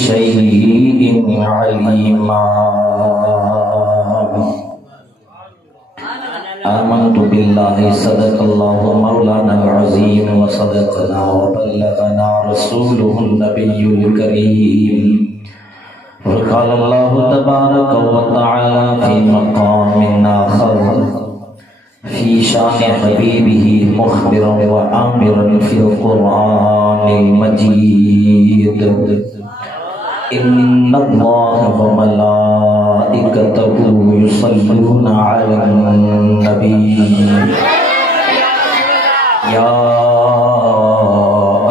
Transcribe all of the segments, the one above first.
शैइन अलीमा। आमन्तु बिल्लाहि सदक़ल्लाहु मौलाना अज़ीम व सदक़ना व बल्लगना रसूलुहुन नबियुल करीम। व क़ाला अल्लाहु तबारक व तआला फ़ी मक़ामिन आख़र फ़ी शान हबीबिही मुख़बिरन व आमिरन फ़िल क़ुरआनिल मजीद। इन्नल्लाह व मलाइकतहु युसल्लूना अलन नबी या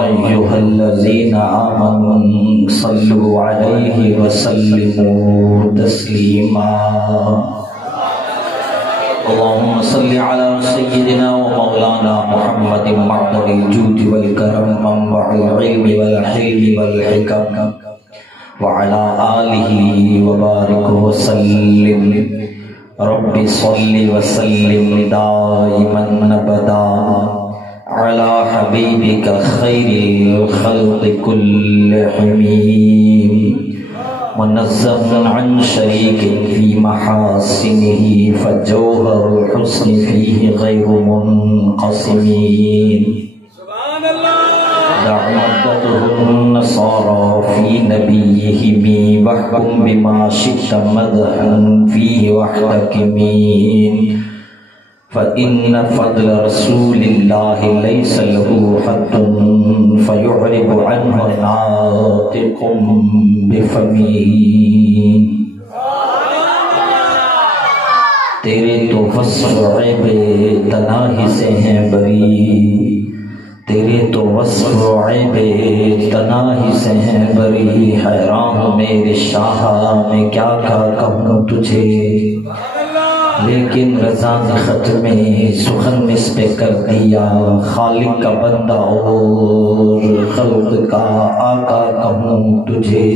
अय्युहल्लज़ीना आमनू सल्लु अलैहि व सल्लिमू तस्लीमा। अल्लाहुम्मा सल्लि अला सय्यिदिना व मौलाना मुहम्मदिन मअदनिल जूदि वल करम मंबअल इल्मि वल हिल्मि वल हिकम व अला आलिहि व बारिक व सल्लिम। रब्बि सल्लि व सल्लिम दाइमन अबदा अला हबीबिका खैरिल खल्क़ि कुल्लिहिम मुनज़्ज़हन अन शरीकिन फ़ी महासिनिही फ़जौहरुल हुस्नि फ़ीहि गैरु मुनक़सिमीन। दअवतहुन नसारा फ़ी नबिय्यिहिम वहकुम बिमा शि'ता मदहन फ़ीहि वहतकिमीन। फ़इन्न फ़द्ल रसूलिल्लाहि लैसा लहू हद्दुन फ़यु'रिबु अन्हु नातिक़ुम बिफ़मीही। तेरे तो वस्फ़ ऐबे तनाही से हैं बरी, तेरे तो वस्फ़ ऐबे तनाही से हैं बरी। हैरान हूँ मेरे शाह मैं क्या कहूँ तुझे, लेकिन रज़ा ने ख़त में सुखन इस पे कर दिया। खालिक का बंदा और खल्क़ का आका कहूँ तुझे।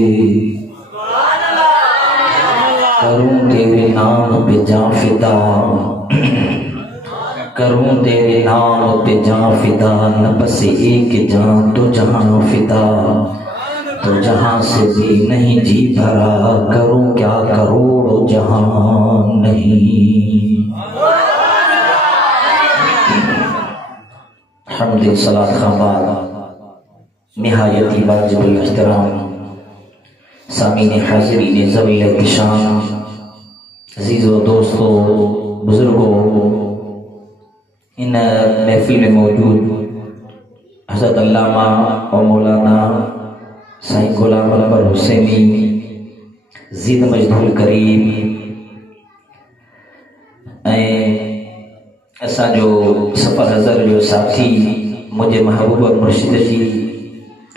करूँ तेरे नाम पे जाँ फिदा, करूँ तेरे नाम पे जाँ फिदा। न बस एक जाँ तो जहाँ फिदा, तो जहाँ से भी नहीं जी भरा। करूँ क्या करोड़ों जहाँ नहीं। हम्द सलात खाबाद निहायती वाजिबुल एहतराम सामीन हाज़रीन ज़वील एहतिशाम अज़ीज़ो दोस्तों बुज़ुर्गों, इन महफिल में मौजूद हज़रत अल्लामा और मौलाना साईं गुलाम अकबर हुसैनी ज़िद मजदूर करीम असा जो सफ़र हज़र जो साथी मुझे महबूब मुर्शिद जी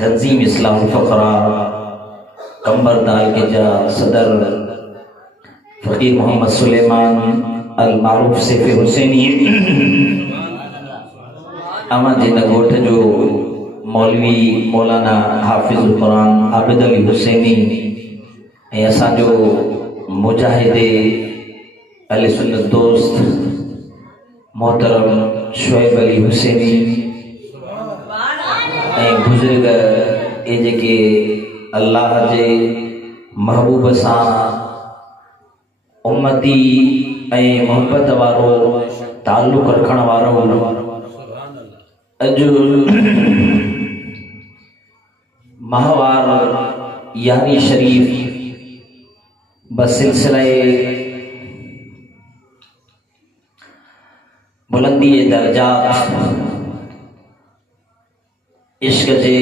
तंजीम इस्लाम फ़क़रा कंबरदाल के जा सदर फ़कीर मोहम्मद सुलेमान अल मारूफ सैफ़ी हुसैनी अमा जिन गोठ जो मौलवी मौलाना हाफिज़ुल कुरान आबिद अली हुसैनी असा जो मुजाहिदे अहले सुन्नत दोस्त मोहतरम शुएब अली हुसैनी बुजुर्ग ए जेके अल्लाह जे महबूब सां उम्मती मोहब्बत वारो ताल्लुक़ रखण वारो अज माहवार यानी शरीफ बसिलसिले बुलंदी दर्जात इश्क जे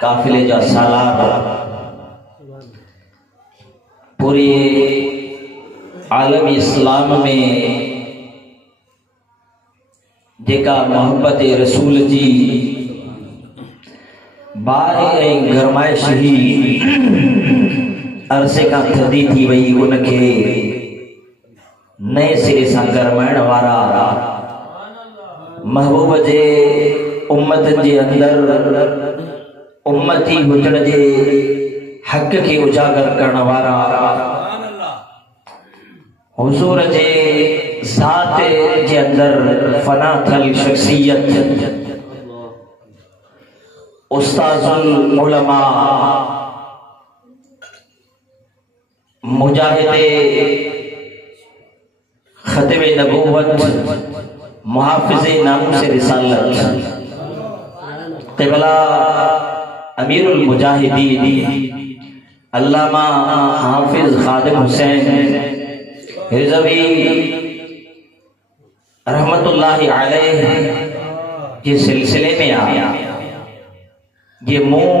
काफिले जा सालार पूरे आलम इस्लाम में जेका मोहब्बत रसूल जी बारे गरमाइश ही अरसे का थदी थी वही उनके नए सिरे सां गरमाइण वारा महबूब जे उम्मत जे अंदर उम्मती हुजण जे हक के उजागर करण वारा हुजूर जे ज़ात जे अंदर फना थल शख्सियत उस्ताजुल उलमा मुजाहिदे खतवे नबूवत मुहाफिज़े नामूस रिसालत क़िबला अमीरुल मुजाहिदीन अल्लामा हाफिज खादिम हुसैन रिज़वी रहमतुल्लाहि अलैह ये सिलसिले में आया। ये मुंह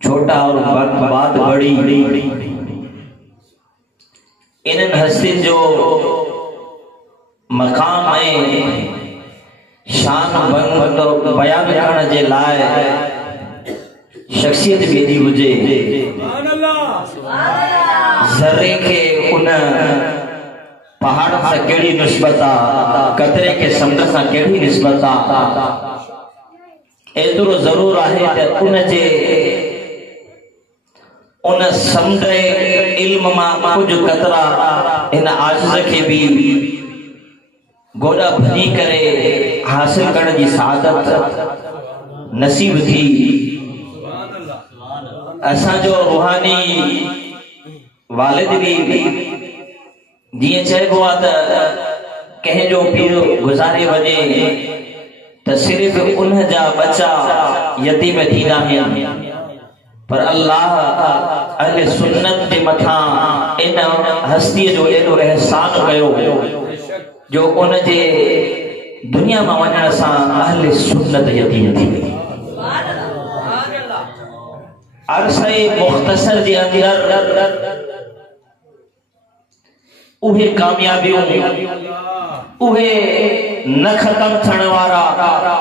छोटा और बात बड़ी, इन हस्ती जो मकाम में शान बयान करण जे लाए शख्सियत बेदी हुजे, ज़र्रे के उन पहाड़ से केड़ी निस्बत आ, कतरे के समुद्र से केड़ी निस्बत आ, एतिरो ज़रूर आहे त उन समुद्र इल्म मां कुछ कतरा इन आजिज़ के भी गोड़ा भरी करे हासिल करण जी सादत नसीब थी। असांजो रूहानी वालिद भी जीअं चइबो आहे त कंहिंजो पीर गुज़ारे वञे त सिर्फ़ उन जा बच्चा यतीम थींदा आहिनि, पर अल्लाह अहले सुन्नत जे मथां इन हस्तीअ जो एॾो एहसान कयो जो उन जे दुनिया मां वञण सां अहले सुन्नत यतीम थी वई। अरसे मुख्तसर जे अंदर उहे कामयाबियूं, उहे न खत्म थियण वारा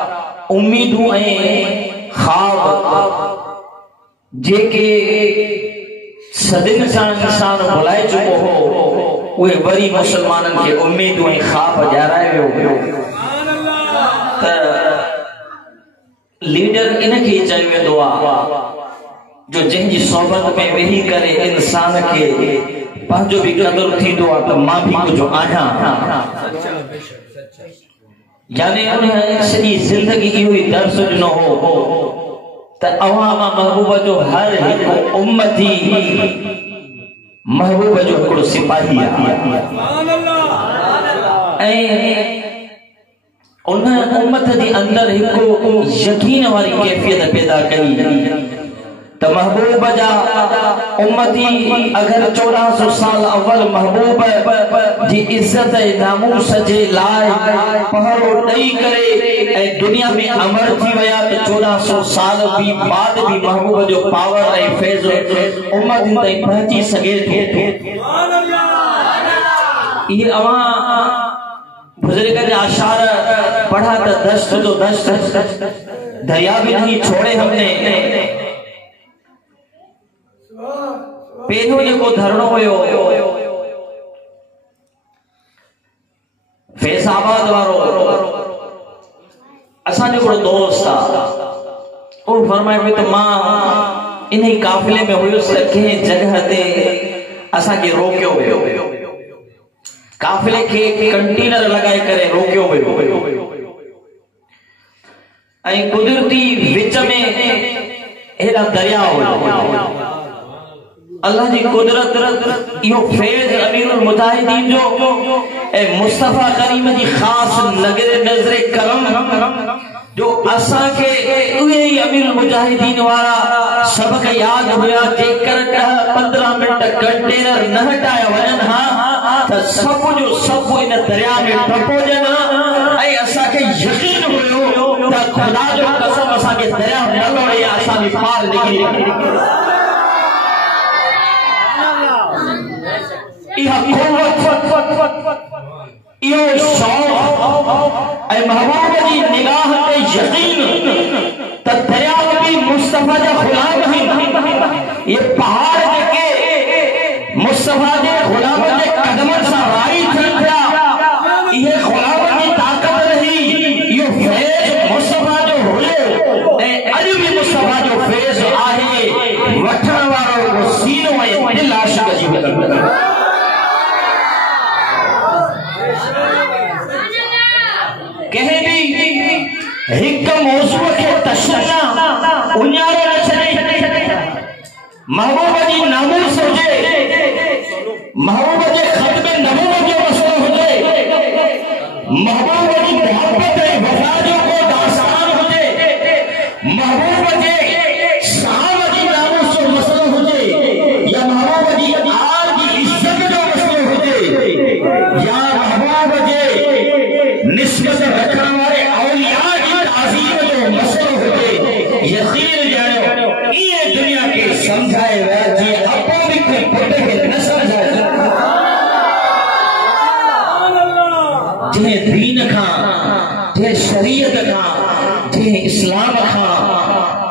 उम्मीदूं ऐं ख्वाब जेके सदिन सां इंसान भुलाए चुको हो, उहे वरी मुसलमाननि खे उम्मीदूं ऐं ख्वाब ॾियाराए वियो। त लीडर इनखे चयो वेंदो आहे जो जंहिंजी सोबत में वेही करे इंसान खे पंहिंजो भी कदर थींदो आहे त मां भी कुझु आहियां। यानी उन सॼी ज़िंदगी इहो ई दर्स ॾिनो हो त अवां महबूब जो हर हिकु उम्मती महबूब जो हिकिड़ो सिपाही आहे ऐं उन उम्मत जे अंदर हिकु यकीन वारी कैफियत पैदा कई त महबूब जा उम्मती अगर 1400 साल अव्वल महबूब जी इज्जत ऐं नामूस जे लाइ पहरो ॾेई करे ऐं दुनिया में अमर थी विया त 1400 साल भी बाद भी महबूब जो पावर ऐं फैज़ उम्मत ताईं पहुची सघे थो। ये अवां बुजुर्ग जा अशार पढ़ा त दश्त जो दश्त दरिया भी नहीं छोड़े हमने। पहिरियों जेको धरणो हुयो फैज़ाबाद वारो, असांजो हिकिड़ो दोस्त आहे, उहो फरमाए पियो त मां इन ई काफ़िले में हुयुसि त कंहिं जॻह ते असांखे रोकियो वियो, काफ़िले खे कंटेनर लॻाए करे रोकियो वियो ऐं कुदरती विच में हेॾा दरिया हुया। अल्लाह जी कुदरत इहो फैज़ अमीरुल मुजाहिदीन जो ऐं मुस्तफा करीम जी खास नज़रे करम जो असा के उहे ही अमीरुल मुजाहिदीन वारा सबक याद हुआ। जेकर 10-15 मिनट कंटेनर न हटाया वजन हां त सब जो सब इन दरिया में टपोजन ऐं असा के यकीन हुयो त खुदा जो कसम असा के दरिया न लोड़े असा भी पार निकली। इहा कुव्वत इहो शौक़ ऐं महबूब जी निगाह ते यकीन त दरिया भी मुस्तफा जा गुलाम आहिनि। ये पहाड़ जेके मुस्तफा जे गुलाम जे कदमनि सां राई थियनि पिया, इहे गुलाम जी ताक़त रही। इहो फैज़ मुस्तफा जो हुयो ऐं अॼु भी मुस्तफा जो फैज़ आहे। वठण वारो सीनो ऐं दिलि आशिक़ जी मिलंद। कंहिं भी हिक मौज़ूअ खे तशरीह महबूब जी नामूस हुजे, महबूब जे खत्म नबूवत जो मसलो हुजे, महबूब जी मोहब्बत वफा जो को दास्तान हुजे, महबूब जे सहाबा जी नामूस जो मसलो हुजे, या महबूब जी आल की इज्जत जो मसलो हुजे, या महबूब जे निस्बत रखने वाले औलिया की ताज़ीम जो मसलो हुजे, यकीन जानो ये दुनिया के समझाए हुए जी अपो भी कोई पुट के न समझाए जे दीन खां, जे शरीयत खां, जे इस्लाम खां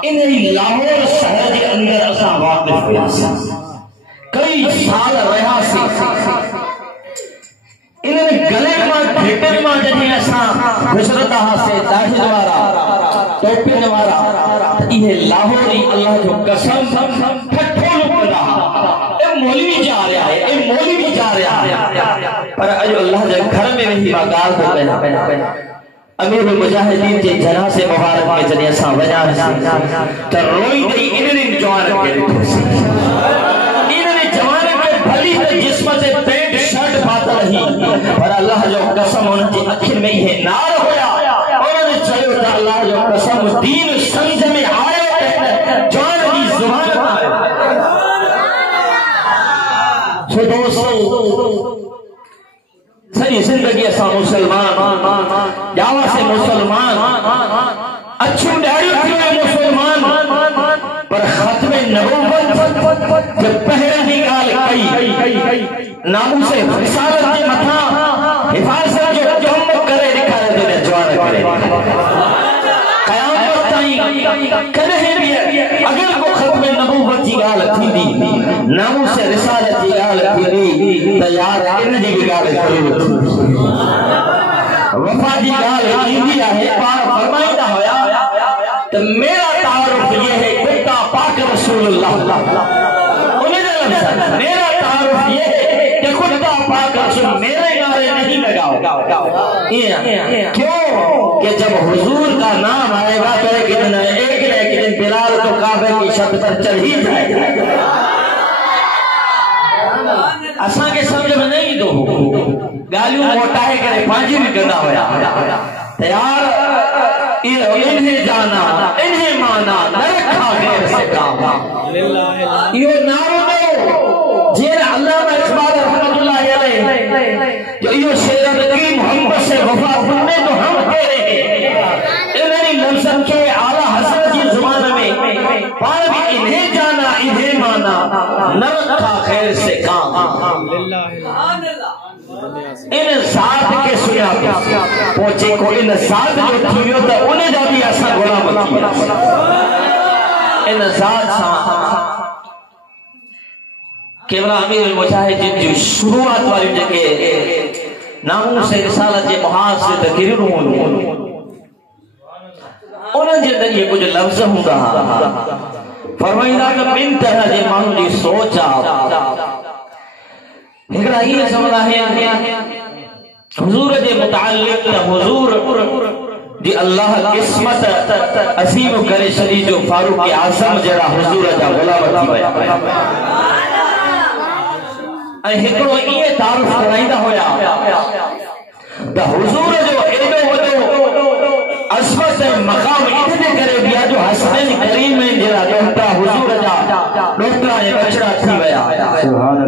इन लाहौर शहर के अंदर असा वाकिफ हुआसीं, कई साल रहियासीं। इन्हनि गले मां भेटनि मां जॾहिं असां गुज़रंदा हुआसीं दाढ़ी वारा टोपियुनि वारा, ये लाहौरी अल्लाह जो कसम ठठो लुकदा ए मौलवी जा रहा है, ए मौलवी जा रहा है, पर अजो अल्लाह जे घर में वही गाल तो कया अमीर मुजाहिदीन जे जनाज़े मुबारक में जॾहिं असां वञासीं त रोई ॾेई इन्हनि जवान खे ॾिठोसीं, इन्हनि जवान खे भली त जिस्म ते पैंट शर्ट पातल ही, पर अल्लाह जो कसम उन जी अखियुनि में ये नार हुया, उन्होंने चयो त अल्लाह जो कसम दीन समझ में आयो जवान की जुबान आयो। सो दोस्तों सही जिंदगी असां मुसलमान जावा से मुसलमान अच्छी ॾाढ़ी थी वियो मुसलमान, पर ख़त्मे नबूवत जे पहिरीं ॻाल्हि कई नामूस रिसालत जे मथां हिफ़ाज़त जो कम करे ॾेखारे थो जवान करे क़यामत ताईं कॾहिं बि अगर को ख़त्मे नबूवत जी ॻाल्हि थींदी, नामूस रिसालत जी ॻाल्हि थींदी त यार इन जी बि ॻाल्हि ज़रूर थींदी, वफ़ा जी ॻाल्हि ईंदी आहे। पाण फरमाईंदा हुया त मेरा तारुफ ये है कुत्ता पाक रसूलुल्लाह, मेरा तारुफ ये है कि कुत्ता पाक रसूल मेरे नारे नहीं लगाओ। क्यों कि जब हुजूर का नाम आएगा तो एक दिन बिलाल तो काबे की छत पर चढ़ ही जाएगा। असा के समझ में नहीं दो गालियों मोटाए करे पांजी भी कंदा होया यार, इन्हें जाना इन्हें माना न रखा गैर से काम, यो नारो दो जेर अल्लामा इकबाल रहमतुल्लाह अलैह जो यो शेर नबी मोहम्मद से वफा सुनने तो हम कह रहे हैं, इन्हें लफ्ज़न के आला हज़रत की जुबान में पार भी इन्हें जाना इन्हें माना न रखा खैर से काम, इन साथ के सुना पहुंचे को इन साथ जो थीवियो त उन जा भी असा गुलाम थी इन साथ केवल अमीर मुजाहिदीन जी शुरुआत वाली जगह नामूस रिसालत जे मुहाज़ से तकरीरूं उन्हनि जे ज़रिए कुछ लफ्ज़ हूंदा फरमाईंदा त ॿिन तरह जे माण्हू जी सोच आहे। हिकिड़ा इहे चवंदा आहिनि हुजूर जे मुतालिक त हुजूर जी अल्लाह क़िस्मत असीम करे छॾी जो फारूक आज़म जहिड़ा हुजूर जा गुलाम थी विया, ऐं हिकिड़ो इहे तारुफ़ कराईंदा हुया त हुजूर जो एॾो वॾो अज़मत ऐं मक़ाम इनजे करे बि आहे जो हसनैन करीमैन जहिड़ा ॾोहटा हुजूर जा ॾोहटा ऐं बचड़ा थी विया।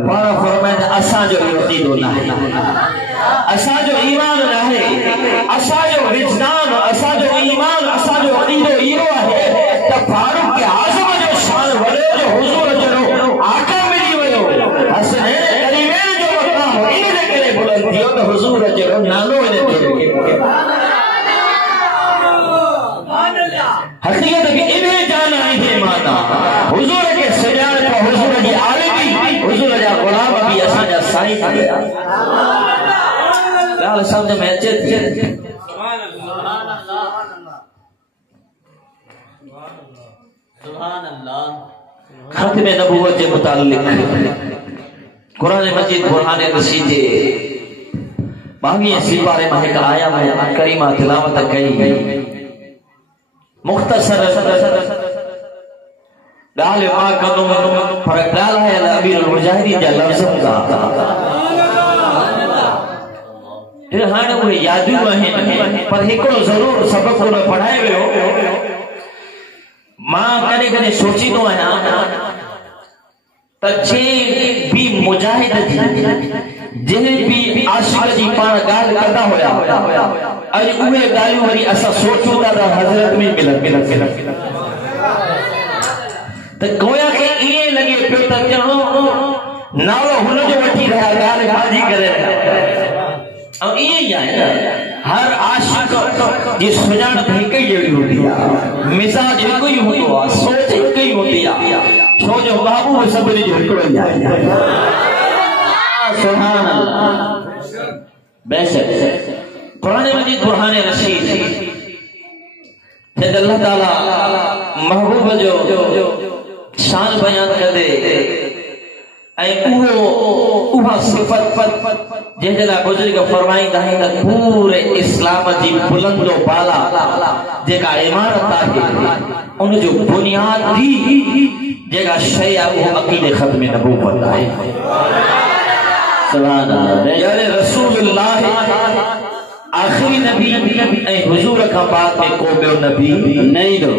पाण फरमाइनि असांजो इहो अक़ीदो नाहे, असांजो ईमान नाहे, असांजो विजदान, असांजो ईमान, असांजो अक़ीदो इहो आहे त फारूक आज़म जो शान वॾो जो हुजूर जहिड़ो आका मिली वियो, हसनैन करीमैन जो मक़ाम इनजे करे बुलंद थियो त हुजूर जहिड़ो नालो इनजे हकीकत के इन्हें जाना इन्हें माना हुजूर के सजान को हुजूर की आलिमी हुजूर जा गुलाम भी असा जा साईं थी ॻाल्हि समझ में अचे थी। खत्म नबूवत जे मुतालिक कुरान मजीद बुरहान रशीद जे 22 सिपारे में एक आया करीमा तिलावत कई मुख्तसर गाल मां कदम पर गाल है अमीरुल मुजाहिदीन जा लफ्ज़ का फिर हाणे उहे यादियूं आहिनि पर हिकिड़ो ज़रूर सबक़ उन पढ़ाए वियो। मां कॾहिं कॾहिं सोचींदो आहियां त जे बि मुजाहिद जंहिं बि आशिक़ जी पाण ॻाल्हि कंदा हुया अॼु उहे ॻाल्हियूं वरी असां सोचूं था त हज़रत में मिलनि त गोया खे ईअं लॻे पियो त ॼणो नालो हुनजो वठी रहिया ॻाल्हि बाज़ी करे रहिया। और ये हर आशिक़ जी सुञाणप हिक ही जहिड़ी हूंदी आहे, मिजाज हिकु ई हूंदो आहे, सोच हिकु ई हूंदी आहे, छो जो महबूब सभिनी जो हिकिड़ो ई आहे। सुभान अल्लाह। बेशक कुरान मजीद बुरहान रशीद जब अल्लाह ताला महबूब जो शान बयान करे उहा सिफत जंहिंजे लाइ बुजुर्ग फरमाईंदा आहिनि त पूरे इस्लाम जी बुलंदो बाला जेका इमारत आहे उनजो बुनियादी जेका शइ आहे उहो अक़ीदे ख़त्म नबूवत आहे। सुभान अल्लाह। यानी रसूलुल्लाह आखिरी नबी ऐं हुजूर खां बाद में को ॿियो नबी नहीं दो।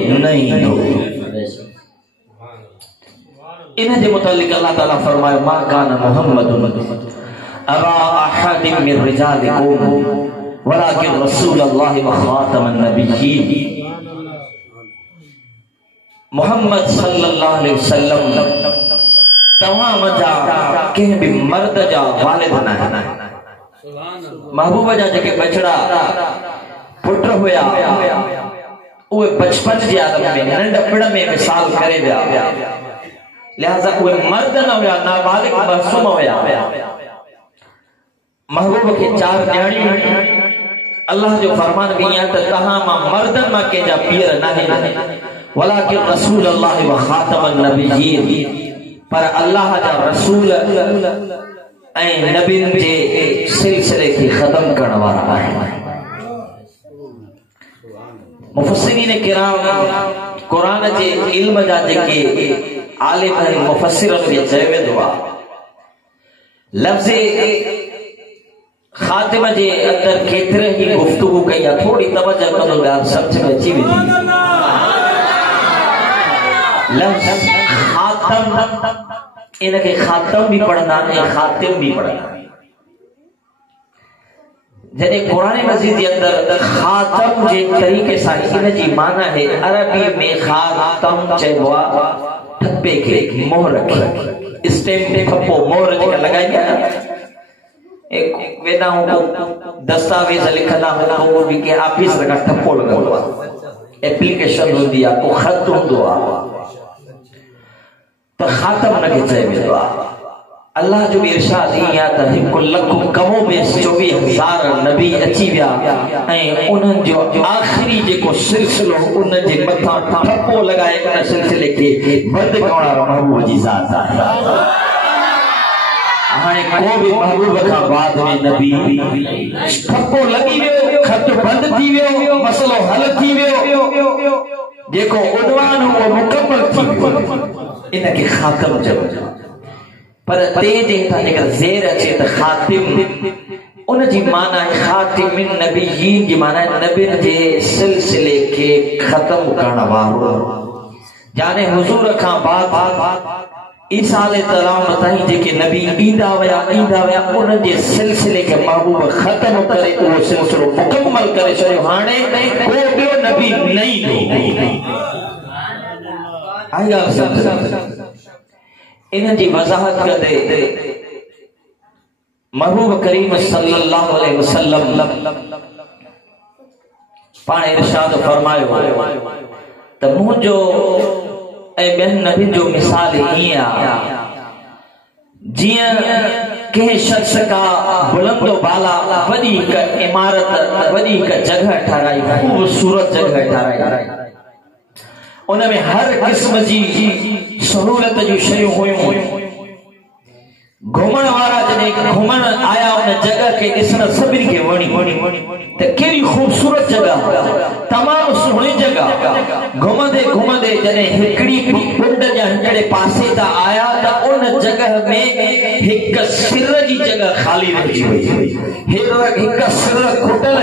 इन जे मुतालिक अल्लाह ताला फरमायो मा कान मुहम्मदुन अबा अहदिम मिन रिजालिकुम वलाकिन रसूलुल्लाह व खातमन नबिय्यीन। मोहम्मद सल्लल्लाहु अलैहि वसल्लम तव्हां मजा कंहिं बि मर्द जा वालिद न आहिनि। महबूब जा जेके बचड़ा पुट हुया उहे बचपन जे आलम में नंढपण में मिसाल करे विया, लिहाजा उहे मर्द न हुया, नाबालिग मासूम हुया। महबूब के चार न्याणियूं अल्लाह जो फरमान भी है त तहां मां मर्दन मां कंहिंजा पीर नाहे वलाकिन रसूलुल्लाह व खातमन नबिय्यीन, पर अल्लाह जा रसूल ऐं नबियन जे सिलसिले खे खत्म करण वारा आहिनि। मुफस्सिरीन किराम कुरान जे इल्म जा जेके आलिम ऐं मुफस्सिरन खे चयो वेंदो आहे लफ्ज़ खातिम जे अंदर केतिरे ही गुफ्तगू कई आहे, थोड़ी तवज्जो करो ॻाल्हि समझ में अची वेंदी। लफ्ज़ खातम इनके खातम भी पढ़ना ऐं खातिम भी पढ़ना। जॾहिं कुरान मजीद जे अंदर खातम जे तरीक़े सां इन जी माना है अरबी में खातम चइबो आहे ठप्पे खे, मोहर खे, स्टैम्प ठप्पो मोहर जेका लॻाइबी आहे न, एक वेदाओं को दस्तावेज लिखंदा हुआ भी के ऑफिस लगा ठप्पो लॻंदो आहे, एप्लीकेशन हूंदी आहे, को ख़त हूंदो आहे, त खातम उनखे चयो वेंदो आहे। अल्लाह जो इरशाद ईअं आहे त हिकु लख कमो बेस 24,000 नबी अची विया ऐं उन्हनि जो आख़िरी जेको सिलसिलो उन जे मथां ठप्पो लॻाए उन सिलसिले खे बंदि करण वारो महबूब जी ज़ात आहे। हाणे को बि महबूब खां बाद में नबी ठप्पो लॻी वियो, ख़त बंदि थी वियो, मसलो हल थी वियो, जेको उनवान उहो मुकमल थी वियो, इनखे खातम चइबो। पर ते जे हेठां जेकर ज़ेर अचे त खातिम उन जी माना है खातिमिन नबिय्यीन जी माना है नबियन जे सिलसिले खे ख़त्म करण वारो। यानी हुजूर खां बाद ईसा अलैहिस्सलाम ताईं जेके नबी ईंदा विया उन जे सिलसिले खे महबूब ख़त्म करे उहो सिलसिलो मुकम्मल करे छॾियो। हाणे को ॿियो नबी नहीं आई। इन जी वज़ाहत कंदे महबूब करीम सल्लल्लाहु अलैहि वसल्लम पाण इरशाद फरमायो त मुंहिंजो ऐं ॿियनि नबियुनि जो मिसाल ईअं आहे जीअं कंहिं शख्स का बुलंदो बाला वॾी हिकु इमारत, वॾी हिकु जॻह ठाराई, ख़ूबसूरत जॻह ठाराई, उन में हर क़िस्म जी सहूलियत जूं शयूं हुयूं, घुमण वारा जॾहिं घुमण आया उन जगह के ॾिसण सभिनी खे वणी त कहिड़ी ख़ूबसूरत जगह, तमामु सुहिणी जगह। घुमंदे घुमंदे जॾहिं हिकिड़ी कुंड जे हिकिड़े पासे तां आया त उन जगह में हिक सिर जी जगह ख़ाली रहिजी वई। हिक सिर खुटल,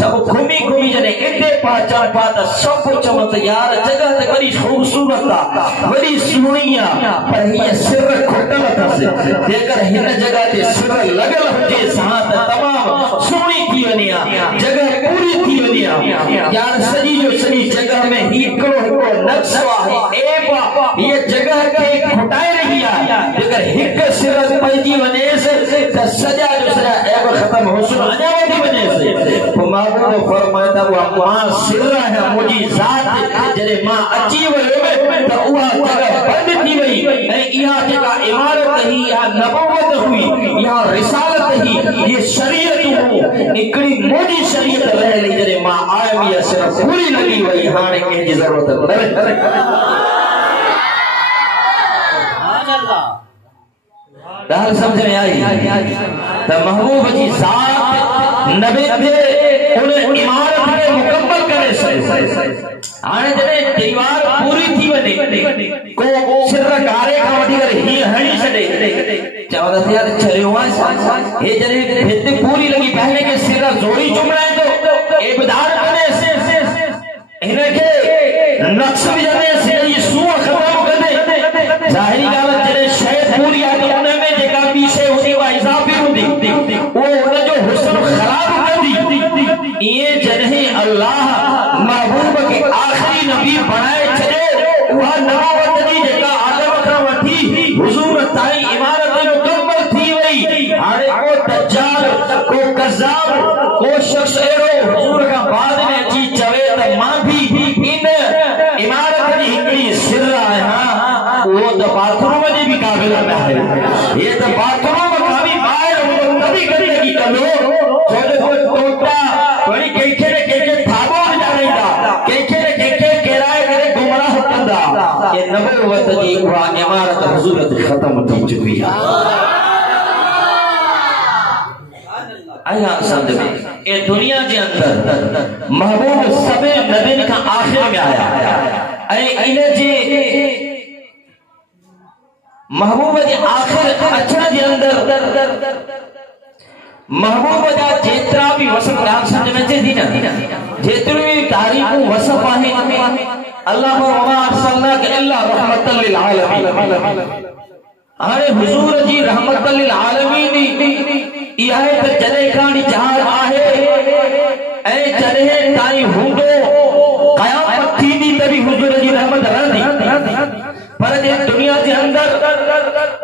सभु घुमी घुमी जॾहिं एॾे पहुचण पिया त सभु चवनि त यार जगह त वॾी ख़ूबसूरत आहे, वॾी सुहिणी आहे, पर हीअ सिर खुटल अथसि। जेकर हिन जगह ते सिर लॻल हुजे सां त तमामु सुहिणी थी वञे, जगह पूरी थी वञे। यार सॼी जो सॼी जगह में हिकिड़ो नक्शो आहे, ऐब हीअ जगह खे खुटाए रही आहे। जेकर हिकु सिर पइजी वञेसि त सॼा जो सॼा ऐब ख़तम, हुस्न अञा वधी वञेसि। पोइ महबूब फरमाईंदा उहा मां सिर आहियां, मुंहिंजी ज़ात जॾहिं मां अची वियो त उहा जगह बंदि थी वई। ऐं इहा जेका इमारत ही, इहा नबूवत हुई, इहा रिसालत ही, ये शरीयत हो, हिकिड़ी मुंहिंजी शरीयत रहियल जॾहिं मां आयमि इहा सिर्फ़ पूरी लॻी वई, हाणे कंहिंजी ज़रूरत न। ॻाल्हि सम्झ में आई त महबूब जी ज़ात नबी जे उन इमारत खे मुकम्मल करे छॾे। हाणे जॾहिं दीवार पूरी थी वञे, को सिर गारे खां वठी करे हीअं हणी छॾे, चवंदासीं यार चरियो आहे। हे जॾहिं भित पूरी लॻी पए, हिन खे सिर जोड़ी चुमड़ाए थो, इबदार करेसि, हिनखे नक्श विझंदेसि, हिनजी सूह ख़तम कंदे। ज़ाहिरी ॻाल्हि आहे जॾहिं शइ पूरी आहे त उन में जेका ॿी शइ हूंदी उहा इज़ाफ़ी हूंदी, उहो उनजो हुस्न ख़राब कंदी। इएं जॾहिं अल्लाह महबूब खे आख़िरी नबी बणाए छॾियो, उहा नबूवत जी जेका आदम खां वठी हुज़ूर ताईं इमारत मुकम्मल थी वई। हाणे को दज्जाल, को कज़्ज़ाब, को शख़्स अहिड़ो हुज़ूर खां बाद में अची चवे त मां भी इन इमारत जी हिकिड़ी सिर आहियां, उहो त बाथरूम जे बि क़ाबिल न आहे। हे त बाथरूम खां बि ॿाहिरि हूंदो तॾहिं गंदगी कंदो, छो जो टोटा वरी कंहिंखे न कंहिंखे थाबो विझाईंदा, कंहिंखे न कंहिंखे किराए करे गुमराह कंदा। ये नबूवत जी उहा इमारत हुज़ूर ते ख़तम थी चुकी आहे। आया समझ में, ये दुनिया जे अंदर महबूब सभे नबियुनि खां आख़िर में आया ऐं इन जे महबूब जे आख़िर अचण जे अंदर महबूब जा जेतिरा बि वसफ़, ॻाल्हि सम्झ में अचे थी न, जेतिरियूं बि तारीफ़ूं वसफ़ आहिनि, अल्लाह वमा अरसलनाक इल्ला रहमतल लिल आलमीन। हाणे हुज़ूर जी रहमतल लिल आलमीन इहा आहे त जॾहिं खां जहाज आहे ऐं जॾहिं ताईं हूंदो, क़यामत थींदी त बि हुज़ूर जी रहमत रहंदी। पर जे दुनिया जे अंदर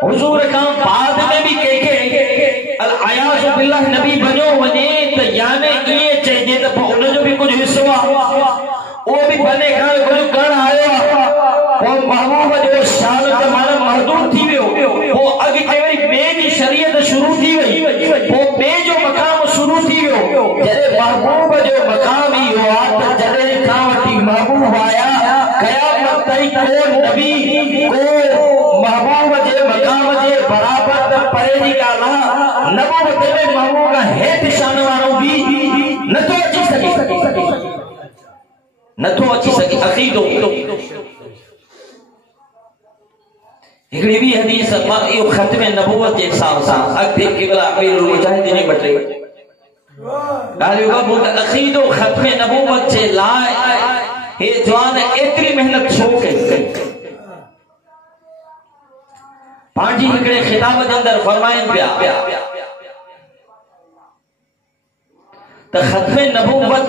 हुज़ूर खां बाद में बि कंहिंखे अयाज़ु बिल्लाह नबी बणियो वञे त याने ईअं चइजे त पोइ उनजो बि कुझु हिसो आहे, उहो बि बने खां कुझु करणु आयो आहे। पोइ महबूब जो शान त माना महदूद थी वियो, पोइ अॻिते वरी ॿिए जी शरीयत शुरू थी वई, पोइ ॿिए जो मक़ाम शुरू थी वियो। जॾहिं महबूब जो मक़ाम इहो आहे त जॾहिं खां वठी महबूब आया, क़यामत ताईं को नबी, को महबूब जे मक़ाम जे बराबर त परे जी ॻाल्हि आहे, नबूवत में महबूब खां हेठि शान वारो बि नथो अची सघे, नथो अची सघे। अक़ीदो हिकिड़ी ॿी हदीस मां इहो ख़त्म नबूवत जे हिसाब सां अॻिते क़िबला अमीरुल मुजाहिदीन ॿ टे ॻाल्हियूं कबो त अक़ीदो ख़त्म नबूवत जे लाइ हे जवान एतिरी मेहनत छो कई। पंहिंजी हिकिड़े ख़िताब जे अंदरि फरमाइनि पिया त ख़त्म नबूवत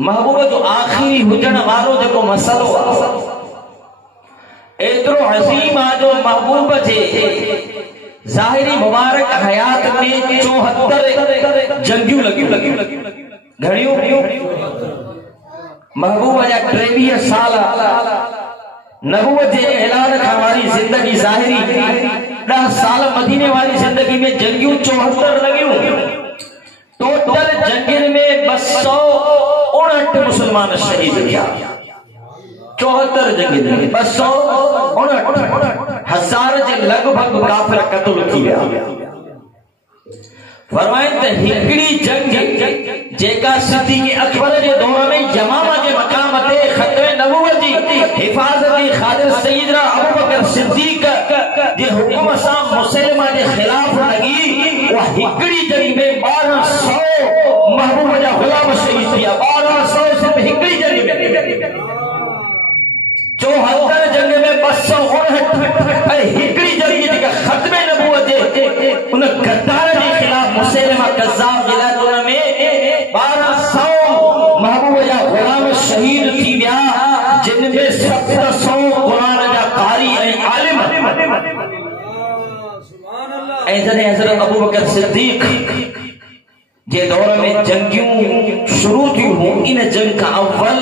महबूब जो आख़िरी हुजण वारो जेको मसलो आहे, एतिरो अज़ीम आहे जो महबूब जे ज़ाहिरी मुबारक हयात में 74 जंगियूं लॻियूं, घणियूं? महबूब जा 23 साल नबूवत जे ऐलान खां वारी ज़िंदगी ज़ाहिरी, 10 साल मदीने वारी ज़िंदगी में जंगियूं 74 लॻियूं। टोटल जंगियुनि में 259 मुसलमान शहीद थिया। 74 जंगियुनि में 259 1000 जे लॻभॻि काफ़िर कत्ल थी विया। फरमाए त हिकड़ी जंग जेका सिद्दीक़ अकबर जे दौर में यमामा जे मकाम ते खतरे नबूवत जी हिफाजत खातिर सैयदना अबू बकर सिद्दीक़ जे हुक्म सां मुसलमा जे खिलाफ लगी, वो हिकड़ी जंग में 1200 महबूब जा गुलाम शहीद थिया। 1200 सिर्फ हिकड़ी जंग में। 74 जंग में 259 हिकड़ी जंग जेका खत्मे नबूवत जे उन गद्दार जे खिलाफ मुसलमा कज़्ज़ाब इलाक़े में 1200 महबूब जा गुलाम शहीद थी विया, जिनमें 700 कुरान जा कारी ऐं आलिम। ऐं जॾहिं हज़रत अबू बकर सिद्दीक़ जे दौर में जंगियूं शुरू थी हुई, इन जंग का अव्वल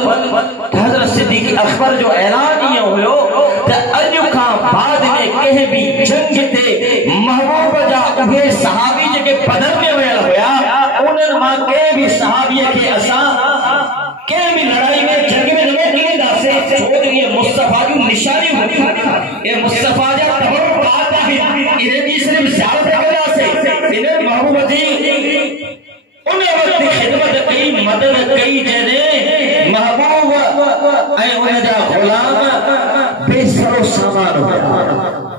हज़रत सिद्दीक़ अकबर जो ऐलान इहो हुयो त अॼु खां बाद में कंहिं भी जंग ते महबूब जा उहे सहाबी जेके बदर में वियल हुया, उन्हनि मां कंहिं भी सहाबीअ खे असां कंहिं भी लड़ाई में जंग में न मोकिलींदासीं, छो त इहे मुस्तफ़ा जूं निशानियूं हुयूं। ये मुस्तफ़ा जा तबरुकात आहिनि, इन्हनि जी सिर्फ़ ज़ियारत कंदासीं। इन्हनि महबूब जी उन वक्त खिदमत कई, मदद कई, जॾहिं महबूब ऐं उन जा गुलाम बेसरो सामान हुया।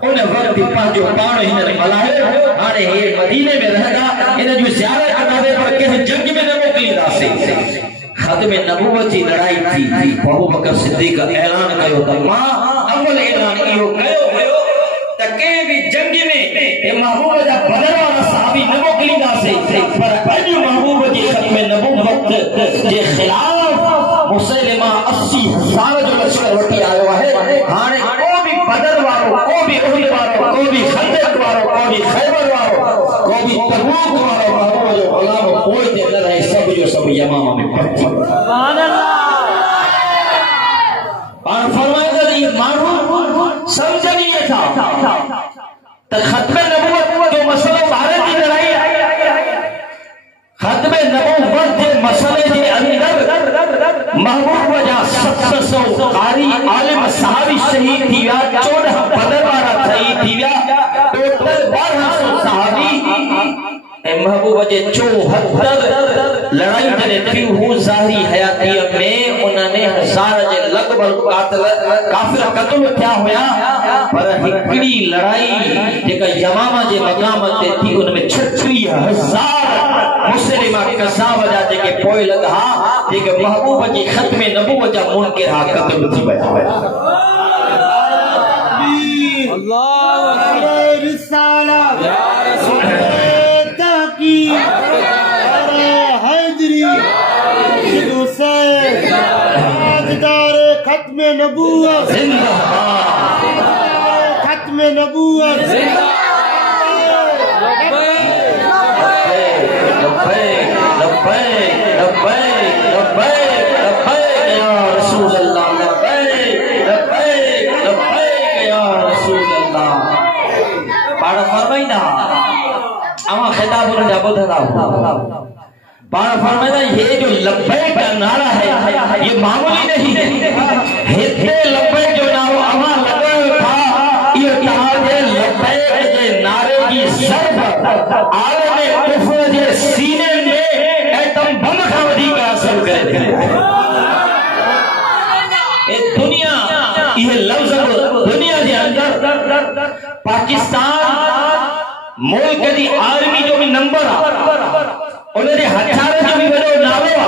उन वक्त पंहिंजो पाण हिननि मल्हायो। हाणे हे मदीने में रहंदा, इन जूं ज़ियारत कंदासीं, पर कंहिं जंग में न मोकिलींदासीं। खत्मे नबूवत जी लड़ाई थी। अबू बकर सिद्दीक़ ऐलान कयो त मां अव्वल ऐलान इहो कयो हुयो त कंहिं भी जंग में महबूब जा बदर वारा सहाबी न मोकिलींदासीं, पर अॼु महबूब जी खत्मे नबूवत जे खिलाफ मुसलमा 80,000 जो लश्कर वठी आयो आहे। हाणे को भी बदर वारो, को भी उहद वारो, को भी खंदक वारो, को भी खैबर वारो, को भी तबूक वारो महबूब जो गुलाम कोई ते न रहे, सब जो सब यमामा में पहुंची। सुभान अल्लाह। और फरमाया त ये मानू समझ नहीं था त खत्मे नबूवत जो मसलो भारत की लड़ाई, खत्मे नबूवत के मसले के अंदर महबूब जा 700 कारी आलिम सहाबी शहीद थी विया, 14 बदर वारा शहीद थी विया, टोटल 1200 सहाबी ऐं महबूब जे 74 लड़ाई जॾहिं थी हू ज़ाहिरी हयातीअ में उन्हनि 1000 जे लॻभॻ काफ़िर क़त्ल थिया हुया, पर हिकड़ी लड़ाई जेका यमामा जे मक़ाम ते थी, उनमें 36,000 मुसलमा कज़्ज़ाब जा जेके पोइ लॻा, जेके महबूब जी खत्मे नबूवत जा मुनकिर क़त्ल थी विया हुया। अल्लाहु अकबर। रिसालत या रसूल खत्मे नबूवत जिंदाबाद, खत्मे नबूवत जिंदाबाद। लब्बैक लब्बैक लब्बैक लब्बैक लब्बैक या रसूल अल्लाह, लब्बैक लब्बैक लब्बैक या रसूल अल्लाह। पाण फरमाईंदा अवां खिताब उन जा ॿुधंदा पाण फरमाईंदा ये जो लब्बैक का नारा है ये मामूली नहीं है। हिते लब्बैक जो नारो अवां लगायो था, ये तहांजे लब्बैक जे नारे जी सर्फ आलम कुफ्र जे सीने में एटम बम खां वधीक असर करे थी। ए दुनिया ये लफ्ज़ दुनिया जे अंदर पाकिस्तान मुल्क जी आर्मी जो भी नंबर आ, उनजे हथियार जो भी वॾो नालो आ,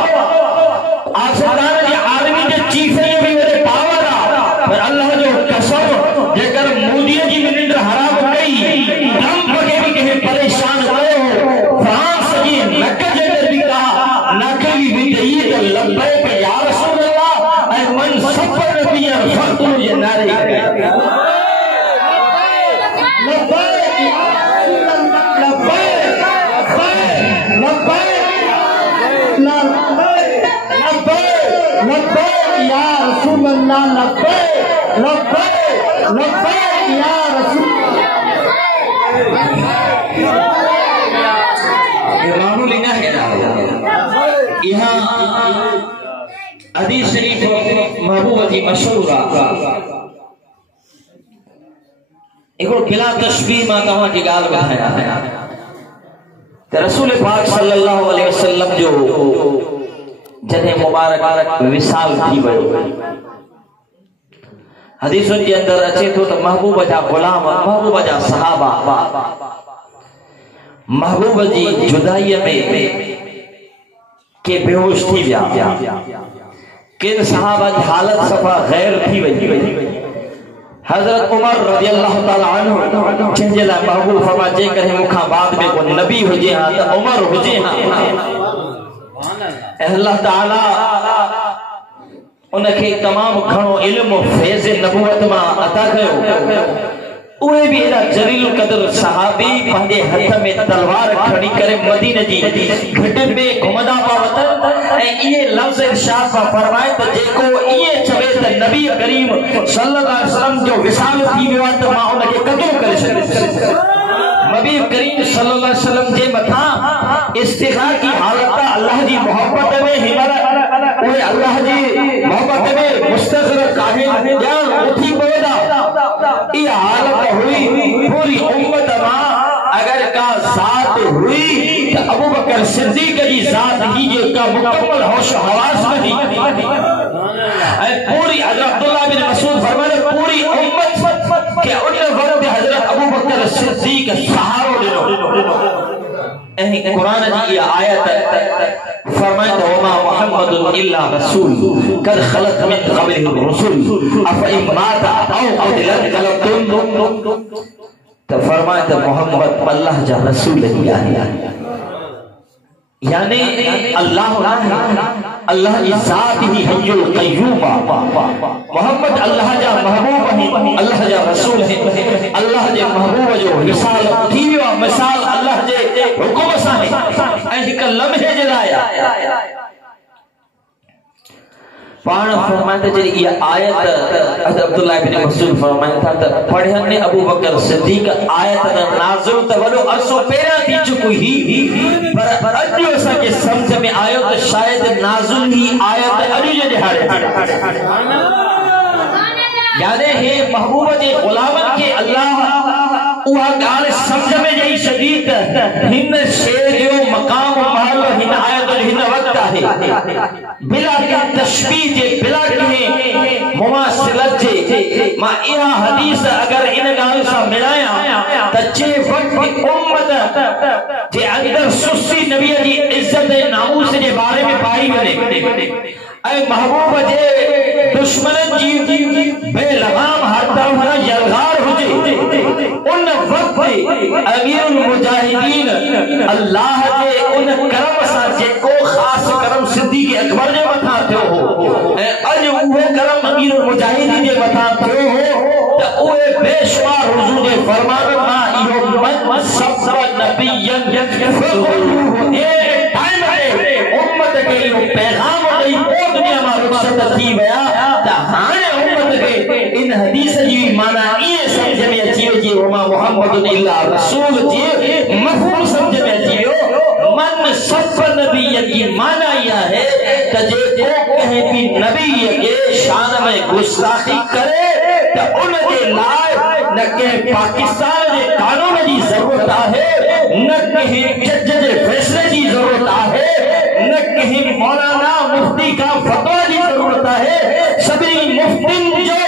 आसमान जी आर्मी जे चीफ जो भी वॾो पावर आ, पर अल्लाह जो कसम जेकर मोदी जी भी निंड हराम कई, ट्रंप खे भी कंहिं परेशान कयो, फ्रांस जी नक जे भी कहा नक भी विधई त लब्बैक या रसूल अल्लाह ऐं मन सफर नबी फतू जे नारे हदीस शरीफ महबूब जी मशहूर एगो बिला तशबीह मां तव्हां की गाल ॿुधायां त रसूल पाक सल्लल्लाहु अलैहि वसल्लम जो जॾहिं मुबारक विसाल थी वियो हदीसुनि जे अंदर अचे थो त महबूब जा गुलाम महबूब जा सहाबा महबूब जी जुदाईअ में के बेहोश थी विया किन सहाबा जी हालत सफ़ा गैर थी वई हजरत उमर रज़ी अल्लाह ताला अन्हु जंहिंजे लाइ महबूब फरमा जे करे मूंखां बाद में को नबी हुजे हा त उमर हुजे हा अल्लाह ताला उनखे तमाम घणो इल्म फैज़ नबुवत मां अता कयो उहे भी एडा जलील कदर सहाबी पंहिंजे हथ में तलवार खणी करे मदीने जी घट में घुमंदा पा वतन ऐं इहे लफ़्ज़ इरशाद पा फरमाए त जेको इहे चवे त नबी करीम सल्लल्लाहु अलैहि वसल्लम जो विसाल थी वियो त मां उनखे क़दर करे छॾींदुसि नबी करीम सल्लल्लाहु अलैहि वसल्लम जे मथां इस्तिग़ा की हालत अल्लाह जी मोहब्बत में हिमत उहे अल्लाह जी मोहब्बत में मुस्तग़रक़ आहिनि ॼाण उथी पवंदा इहा हालत हुई पूरी उम्मत मां अगर का ज़ात हुई तो अबू बकर सिद्दीक़ जी ज़ात ही जेका मुकम्मल होश हवास में थी पूरी हज़रत अब्दुल्लाह बिन मसूद फरमाते पूरी उम्मत के उन वक्त हज़रत अबू बकर सिद्दीक़ सहारो ॾिनो ऐं कुरान जी आयत फरमाए त वमा मुहम्मदुन इल्ला रसूल कद खलत मिन क़ब्लिहि रुसूल अफ इन माता औ क़ुतिला इंक़लबतुम तो फरमाए त मोहम्मद अल्लाह जा रसूल ही आहे यानी अल्लाह की जात ही हय्युल क़य्यूम मोहम्मद अल्लाह जा महबूब है अल्लाह जा रसूल है अल्लाह जे महबूब जो विसाल थी वियो मिसाल अल्लाह जे हुकुम सां है ऐं हिक लम्हे जे लाइ पाण फरमाते जरी ये आयत हज़रत अब्दुल्लाह इब्न मसूद फरमाया था त पढ़ियन ने अबू बकर सिद्दीक आयत नाज़िल त वडो अरसो पेरा थी चुकी ही पर अॼु असां के समझ में आयो त शायद नाज़िल ही आयत अॼु जे दिहाड़े यानी हे महबूब जे गुलामन के अल्लाह उहा गाल समझ में जई शदीद हिन शेर जो मकाम महल हिन आयत हिन वक्त है बिला के तशबीह जे बिला के मुमासिलत जे मां इहा हदीस अगर इन गाल सा मिलाया त जे वक्त उम्मत जे अंदर सुस्ती नबी जी इज्जत नामूस जे बारे में पाई वने ऐ महबूब जे दुश्मन जी बेलगाम हर तरफ यलगार हुजे उन वक्त अमीरुल मुजाहिदीन अल्लाह के उन करम सा जेको खास करम सिद्दीक़ अकबर जे मथा थियो हो ऐं अज उहो करम अमीरुल मुजाहिदीन जे मथा थियो हो त उहे बेशुमार हुजूर जे फरमान मां इहो मन सब नबियन ए टाइम है उम्मत के इहो पैगाम ॾेई पोइ दुनिया मां रुख़सत थी विया त हाणे उम्मत के इन हदीस जी माना ये समझ में अची वई वमा मुहम्मदुन इल्ला रसूल जी मफ़हूम समझ में अची वियो मन सब नबी की माना यह है कि जेको कहे भी नबी के शान में गुस्ताखी करे तो उन के लाए न के पाकिस्तान के कानून की जरूरत है न कहीं जज के फैसले की जरूरत है न कहीं मौलाना मुफ्ती का फतवा की जरूरत है सभी मुफ्ती जो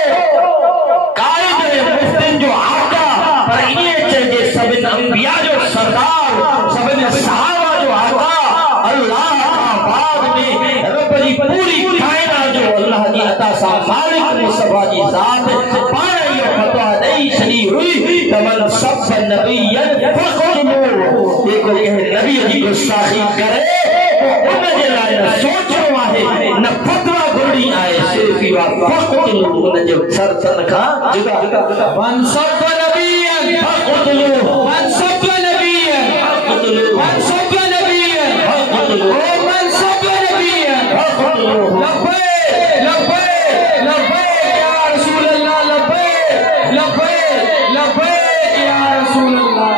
कायद है मुफ्ती जो आका पर ये चाहिए सभी अंबिया जो सरदार सभी सहाबा जो आका अल्लाह का बाद में रब की पूरी कायनात जो अल्लाह की अता सा मालिक मुस्तफा की जात पाए ये फतवा नहीं शरी हुई तमन सब नबियन फखुलू देखो ये नबी जी गुस्ताखी करे तो उन जे लाए सोचो आहे न फतवा घुरणी आहे सिर्फ ई फखुलू उन जो सर सन का जुदा वन सब नबियन फखुलू वन सब नबियन फखुलू वन सब नबियन फखुलू वन सब नबियन फखुलू लब्बैक लब्बैक लब्बैक या रसूल अल्लाह लब्बैक लब्बैक लब्बैक या रसूल अल्लाह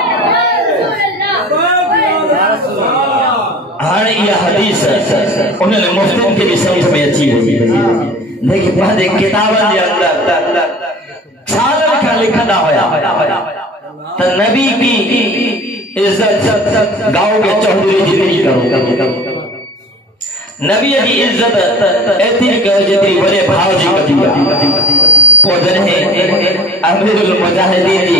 हाणे इहा हदीस उन्हें मुफ्तिन के भी समझ में अची वई लेकिन पंहिंजे किताबनि जे अंदर सालनि खां लिखंदा हुया त नबी की इज्जत गांव के चौधरी जितनी करो, नबी की इज्जत एतिरी कयो जेतिरी वॾे भाउ जी कबी आहे। पोइ जॾहिं अमीरुल मुजाहिदीन जी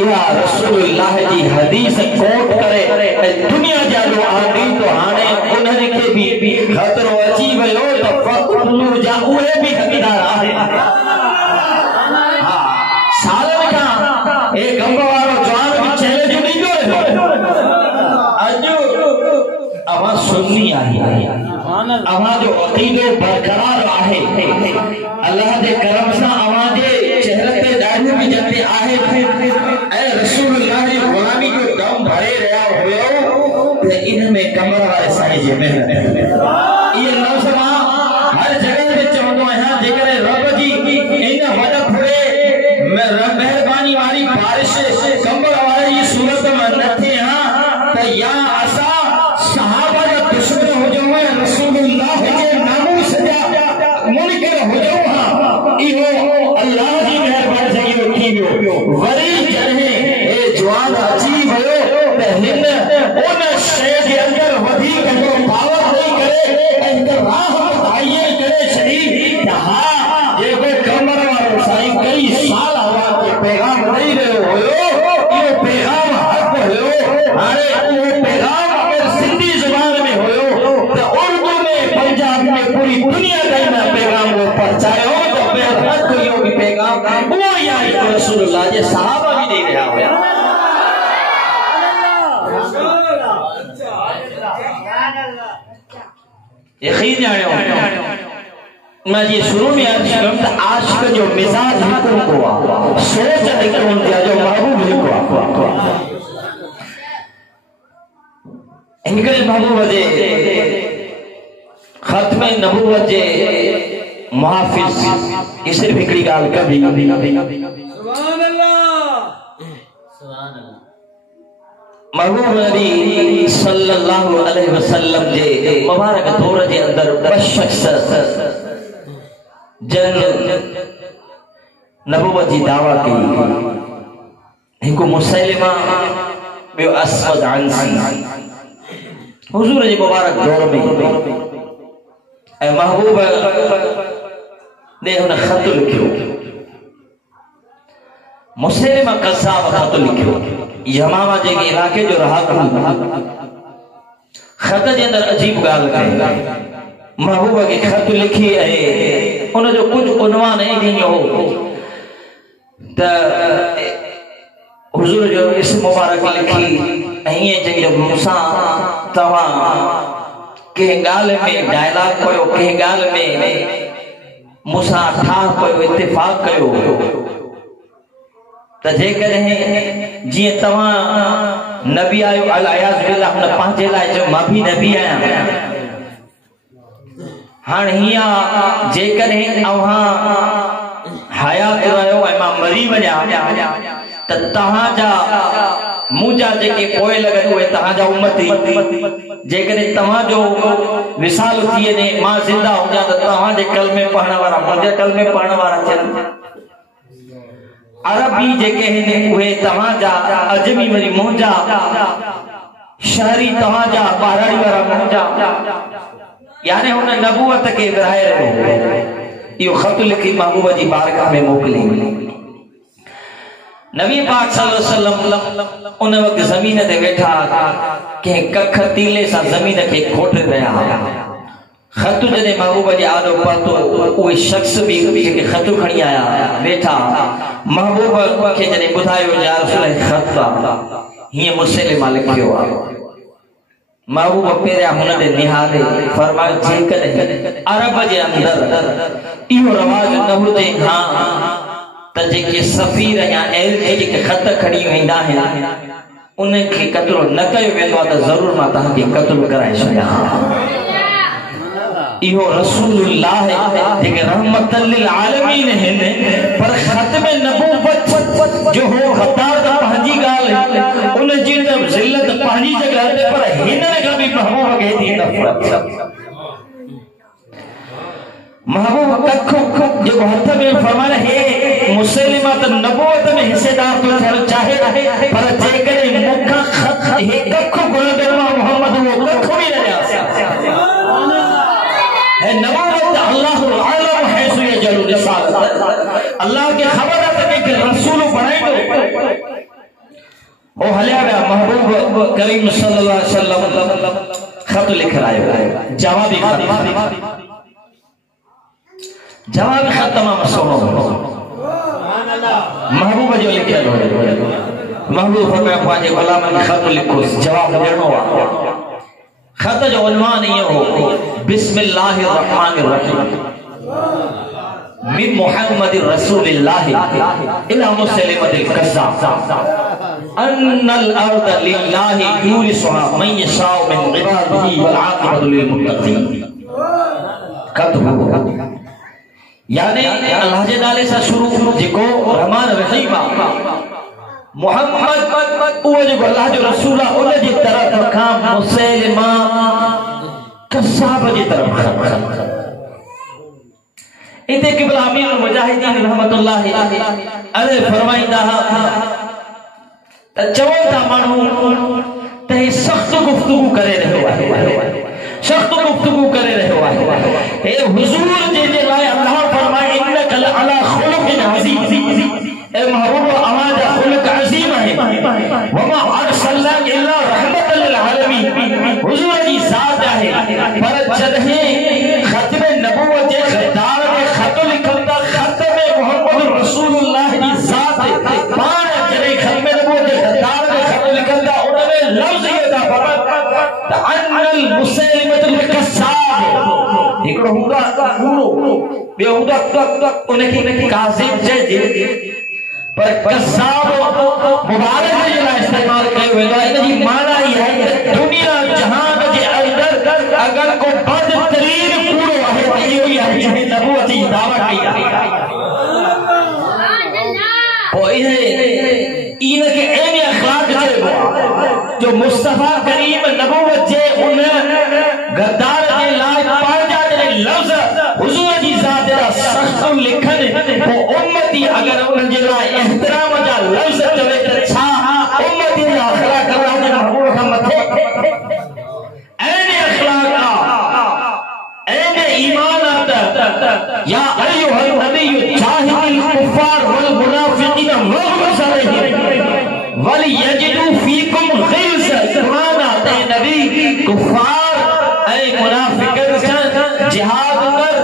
इहा रसूलुल्लाह जी हदीस कोट करे दुनिया जा जो आंदी तो हाणे उन्हनि खे भी खतरो अची वियो त फ़क़्तुलू जा उहे भी हक़दार आहे। हा सालनि खां ए गंब वारो जवान भी चैलेंज ॾींदो अॼु अवां सुन्नी आहे, अवां जो अक़ीदो बरकरार आहे, अल्लाह जे करम सां अवां जे चेहरे ते ॾाढी भी जते आहे ऐं रसूलुल्लाह जी गुलामी जो दम भरे रहिया हुयो त इन में कमर वारे साईं जी महिनत इहे लफ़्ज़ मां हर जगह ते चवंदो आहियां। जेकर रब जी इन वॾे फुड़े महिरबानी वारी बारिश कमर वारे जी सूरत में न थे हां त या असां सहाबा जा दुश्मन हुजूं ऐं रसूलुल्लाह जे नामूस जा मुनकिर हुजूं हां, इहो अल्लाह जी महिरबानी से इहो थी वियो। वरी जॾहिं हे जवान अची वियो त हिन उन शइ जे अंदर वधीक जो पावर ॾेई करे ऐं हिक राह मुतयन करे छॾी त हा जेको कमर वारो साईं कई साल हवा खे पैगाम ॾेई रहियो हुयो इहो पैगाम हक़ हुयो। हाणे उहो पैगाम अगर सिंधी ज़बान में हुयो त उर्दू में पंजाब में पूरी दुनिया ताईं ना पैगाम वो पहुंचायो तो बेहद इहो भी पैगाम उहो ई आहे जेको रसूलुल्लाह जे सहाबा भी ॾेई रहिया हुया। यकीन जाणियो मैं ये शुरू में अर्ज करूं त आशिक जो मिजाज हिकु को आहे, सोच हिकु हूंदी आहे, जो महबूब हिकु आहे। हिकिड़े महबूब जे ख़त्म नबूवत जे मुहाफ़िज़ ये सिर्फ हिकिड़ी ॻाल्हि कबी सुभान अल्लाह सुभान अल्लाह महबूब नबी सल्लल्लाहु अलैहि वसल्लम जे मुबारक दौर जे अंदर ॿ शख्स जन नबूवत जी दावा कई, हिकु मुसैलिमा ॿियो अस्वद अंसी। हुजूर जे मुबारक दौर में ऐं महबूब ने हुन ख़त लिखियो, मुसैलिमा कज़्ज़ाब ख़त लिखियो, यमामा जे इलाके जो रहाकू ख़त जे अंदर अजीब ॻाल्हि कई, महबूब खे ख़त लिखी ऐं उन जो कुछ उनवान ई ॾिनो हो त हुजूर जो इस्म मुबारक लिखी ऐं ईअं चई मूंसां तव्हां कंहिं ॻाल्हि में डायलॉग कयो, कंहिं ॻाल्हि में मूंसां ठाह कयो, इत्तेफ़ाक़ कयो त जेकॾहिं जीअं तव्हां नबी आयो अल-अयाज़ बिल्लाह हुन पंहिंजे लाइ चयो मां भी नबी आहियां, हाणे हीअं जेकॾहिं अव्हां हयात रहियो ऐं मां मरी वञा त तव्हांजा मुंहिंजा जेके पोइ लॻनि उहे तव्हांजा उम्मती, जेकॾहिं तव्हांजो विसाल थी वञे मां ज़िंदा हुजां त तव्हांजे कलमे पढ़ण वारा मुंहिंजे कलमे पढ़ण वारा थियनि, अरबी जेके आहिनि उहे तव्हांजा, अजमी वरी मुंहिंजा, शहरी तव्हांजा, पहाड़ी वारा मुंहिंजा, यानी हुन नबूवत खे विरहाए रहियो। इहो ख़त लिखी महबूब जी बारगाह में मोकिली। नबी पाक सल्लल्लाहु अलैहि वसल्लम उन वक्त ज़मीन ते वेठा कंहिं कख तीले सां ज़मीन खे खोटे रहिया हुआ। ख़त जॾहिं महबूब जे आॾो पहुतो उहे शख़्स भी जेके ख़त खणी आया वेठा महबूब खे जॾहिं ॿुधायो या रसूल ख़त हीअं मुसैलिमा लिखियो आहे। महबूब पहिरियां हुन ॾे निहारे फरमायो जेकॾहिं अरब जे अंदर इहो रवाज न हुजे हां त जेके सफ़ीर या एलजी जेके ख़त खणी वेंदा आहिनि उनखे क़त्ल न कयो वेंदो आहे त ज़रूर मां तव्हांखे क़त्ल कराए छॾियां। इहो रसूलुल्लाह जेके रहमतल लिल आलमीन आहिनि, पर ख़त्म नबूवत जो हो ख़तार त पंहिंजी ॻाल्हि उन जी ज़िल्लत पंहिंजी जॻह ते, पर हिन खां बि महबूब खे थी नफ़रत। महबूब कख जेको हथ में फरमाए हे मुसलिमा त नबूवत में हिस्सेदार तो थियण चाहे पर जेकॾहिं मुखा खत हिक कख गुणदमा मोहम्मद वो कख भी न है नबूवत अल्लाह आलम है सुय जल रिसालत अल्लाह के खबर है कि रसूल बनाइंदो ओ हलिया गया महबूब करीम सल्लल्लाहु अलैहि वसल्लम खत लिख आयो जवाबी खत तमाम सोनो महबूब जो लिखियो महबूब फरमाया पांजे गुलामन खत लिखो जवाब देनो आ खत जो उन्वान ये हो बिस्मिल्लाहिर रहमानिर रहीम मिन मुहम्मदिर रसूलिल्लाह इला मुसलिमतिल कज़्ज़ाब अन्नल अर्द लिल्लाहि यूरिसुहा मन यशाउ मिन इबादिही वल आक़िबतु लिल मुत्तक़ीन कतबु यानी अल्लाह जे नाले सां शुरू जेको रहमान रहीम मोहम्मद वो जो अल्लाह जो रसूल उन जी तरफ खां मुसलिमा कज़्ज़ाब जी तरफ इते क़िबला अमीर मुजाहिदीन रहमतुल्लाह अलैहि फरमाइंदा त चवंदा माण्हू त ही सख्त गुफ्तगू करे रहियो आहे सख्त गुफ्तगू करे रहियो आहे हे हुजूर जे लाइ अल्लाह फरमाए इन्नक लअला खुलुकिन अज़ीम ए महबूब आवाज खुलक अज़ीम है वमा अरसलनाक इल्ला रहमतल लिल आलमीन हुजूर जी ज़ात है पर जदहिं खत्म नबूवत जे खिताब में खत लिखंदा खत में मोहम्मद रसूलुल्लाह जी ज़ात पाण जदहिं खत्म नबूवत जे खिताब में खत लिखंदा उनमें लफ्ज़ ये दा फरमात अन्नल मुसलिमतुल कज़्ज़ाब हिकड़ो हुंदा कूड़ो ॿियो हुंदा उनखे काज़िब चइजे पर कज़्ज़ाब मुबारक जे लाइ इस्तेमाल कयो वेंदो आहे इन जी माना इहा आहे त दुनिया जहान जे अंदर अगर को बदतरीन कूड़ो आहे त इहो ई आहे जंहिं नबूवत जी दावा कई आहे पोइ इनखे ऐन अखलाक चइबो जो मुस्तफा करीम नबूवत जे उन गद्दार जे लाइ पंहिंजा जॾहिं लफ़्ज़ हुजूर जी ज़ात जा सख़्त लिखनि पोइ उम्मती अगर उन जे लाइ एहतराम जा लफ़्ज़ चवे त छा उम्मती जा अखलाक अल्लाह जे महबूब खां मथे ऐन अखलाक ऐन ईमान या अय्युहल नबी जाहिदिल कुफ़ार वल मुनाफिकीन वग़्लिज़ अलैहिम वल यजिदू फीकुम ग़िल्ज़ माना ते नबी कुफ़ार ऐ मुनाफिकन सां जिहाद कर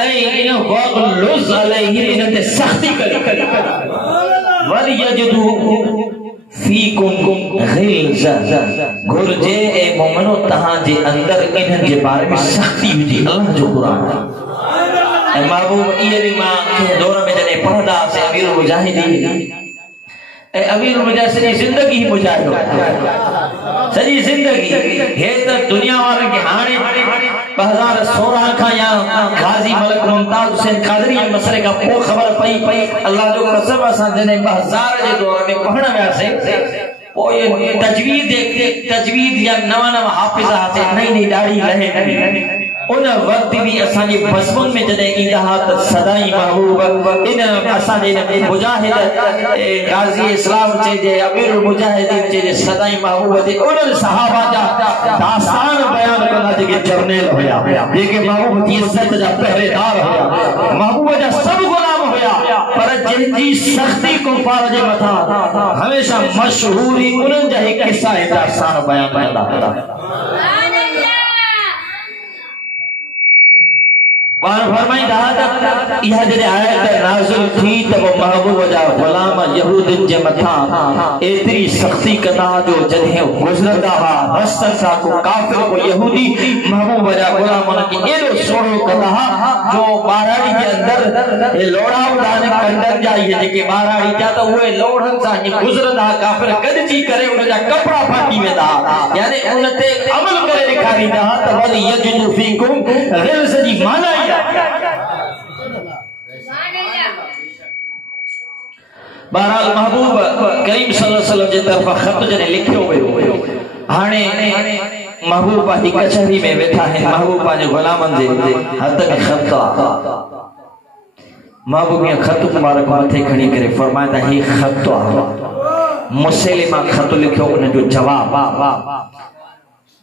ऐ इन वग़्लिज़ अलैहिम इन ते सख्ती कर वल यजिदू फीकुम ग़िल्ज़ घुर्जे ए मोमिनो तहां जे अंदर इन्हनि जे बारे में सख्ती हुजे अल्लाह जो कुरान है महबूब ये भी मां के दौर में जने पढ़दा से अमीर मुजाहिदीन ए अमीर मुजाहिदीन जिंदगी ही मुजाहिद सजी जिंदगी हे त दुनिया वाले के हाने 2016 का या गाजी मलक मुमताज हुसैन कादरी मसले का को खबर पई अल्लाह जो कसम असा जने 2000 जे दौर में पढ़ण व्यासे ओ ये तजवीद या नवा हाफिज हाथे नई दाढ़ी लहे उन वक्त भी असांजे बचपन में जॾहिं ईंदा हुआ त सदाई महबूब इन असांजे मुजाहिद गाज़ी इस्लाम चइजे अमीरुल मुजाहिदीन चइजे सदाई महबूब जे उन सहाबा जा दास्तान बयान कंदा जेके जर्नल हुया जेके महबूब जी इज्जत जा पहरेदार हुया महबूब जा सब गुलाम हुया पर जंहिंजी सख्ती कुफार जे मथा हमेशा मशहूरी उन्हनि जा ही किस्सा ऐं दास्तान बयान कंदा हुया फरमाईंदा त इहा जॾहिं आयत नाज़िल थी त वो महबूब जा गुलाम यहूदिन जे मथां एतिरी सख्ती कंदा जो जॾहिं गुज़रंदा हुआ रस्तनि सां को काफ़िर को यहूदी महबूब जा गुलाम उनखे एॾो सोढ़ो कंदा हुआ जो ॿाराड़ी जे अंदर हे लोड़ा हूंदा आहिनि कंडनि जा इहे जेके ॿाराड़ी जा त उहे लोड़नि सां गुज़रंदा काफ़िर गॾिजी करे उन जा कपिड़ा फाटी वेंदा यानी उन ते अमल करे ॾेखारींदा त वरी यजिदु फीकुम ग़िल्ज़ जी माना बहरहाल महबूब करीम सल्लल्लाहु अलैहि वसल्लम जे तरफ़ खत जने लिखियो वियो हाणे महबूब जी कचहरी में वेठा है महबूब जे गुलामन जे हथ में खत महबूब ने खत मुबारक मथे खड़ी करे फरमाया ही खत तो मुसलिमा खत लिखो उन जो जवाब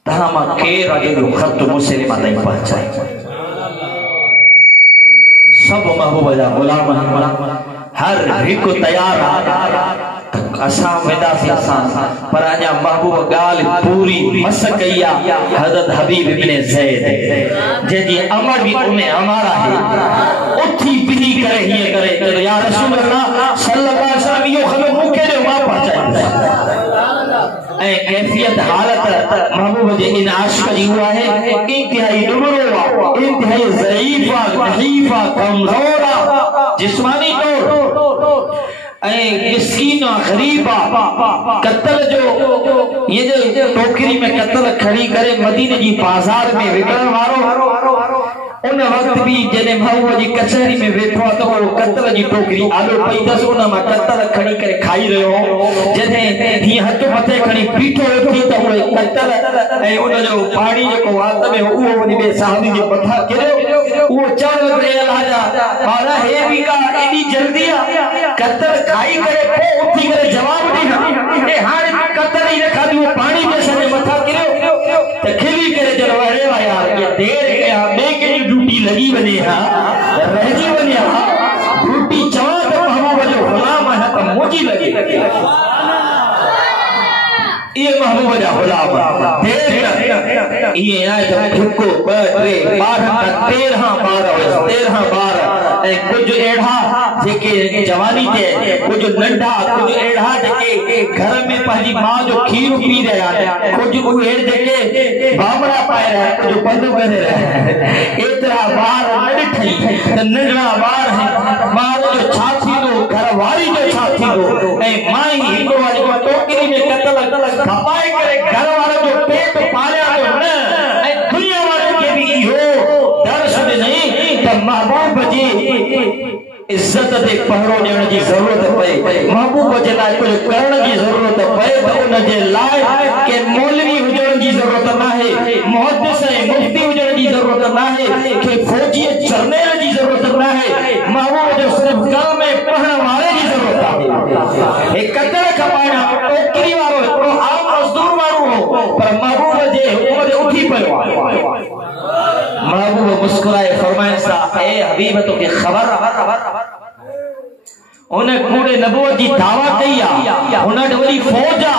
तहां मां केर अगे जो खत मुसलिमा ताईं पहुंचाए सब महबूब जा गुलाम हर हिकु तैयार असा वेंदासीं असां पर अञा महबूब गाल पूरी मस कई आहे हज़रत हबीब इब्न ज़ैद जंहिंजी अमर भी उन्हें हमारा है उठी बिही करे हिय करे या रसूल अल्लाह सल्लल्लाहु अलैहि वसल्लम यो खबर मुके दे मां पहुंचाए ऐ कैफियत हालत महबूब जे इन आशिक जी हुआ है इंतहाई दुबरो इंतहाई ज़ईफा ज़ईफा कमजोर जिस्मानी तौर मिस्कीन गरीबा कत्ल जो ये जो टोकरी में कत्ल खड़ी करे मदीने जी बाजार में विकण वारो उन वक्त भी जने महबूब जी कचहरी में वेठो तो वो कत्ल जी टोकरी आलो पई दस उन में कत्ल खड़ी करे खाई रहो जने ही हथ मथे खड़ी पीठो उठी तो वो कत्ल ए उन जो पानी जो वात में वो वनी बे साहबी जे मथा गिरो वो चढ़ रे राजा मारा हे भी का एडी जल्दी कत्ल खाई करे को उठी करे जवाब दी ए हाणे कत्ल ही रखा दी वो पानी में सने मथा गिरो त खिली करे जरो अरे यार ये देर गया बे के ड्यूटी लगी बने हां रहजी बने हां ड्यूटी चवा तो महबूब जो गुलाम है तो मोजी लगे ये महबूब जा गुलाम देर ये आए जब ठुको बरे 13 बार ए कुछ एढ़ा जेके जवानी ते कुछ नंढा कुछ एढ़ा जेके घर में पंहिंजी मां जो खीर पी रहा कुछ उहे जेके बाबरा पाए रहा कुछ बंद करे रहा एतरा बार न ठई त नंढड़ा बार है बार जो छाती दो घर वारी जो छाती दो ए माई हिंदो वाली को टोकरी में कत्ल खपाए करे घर वाला जो पेट पालिया जो न ए दुनिया वाले के भी हो दर्श नहीं त महबूब जी इज्जत दे पहरो ॾियण जी ज़रूरत पए महबूब जे लाइ कुझु करण जी ज़रूरत पए त उन जे लाइ के मौलवी हुजण जी ज़रूरत नाहे मुहद्दिस ऐं मुफ्ती हुजण जी ज़रूरत नाहे के फौजी जर्नल जी ज़रूरत नाहे महबूब जो सिर्फ़ कलमे पढ़ण वारे जी ज़रूरत आहे हे कतल खपाइण टोकरी वारो हिकिड़ो आम मज़दूर वारो हो पर महबूब जे हुकुम ते उठी पियो आहे महबूब मुस्कुराए फरमाए सा ए हबीब तो के खबर उन्हें पूरे नबूवत की दावा कई आ उन्हें वरी फौज आ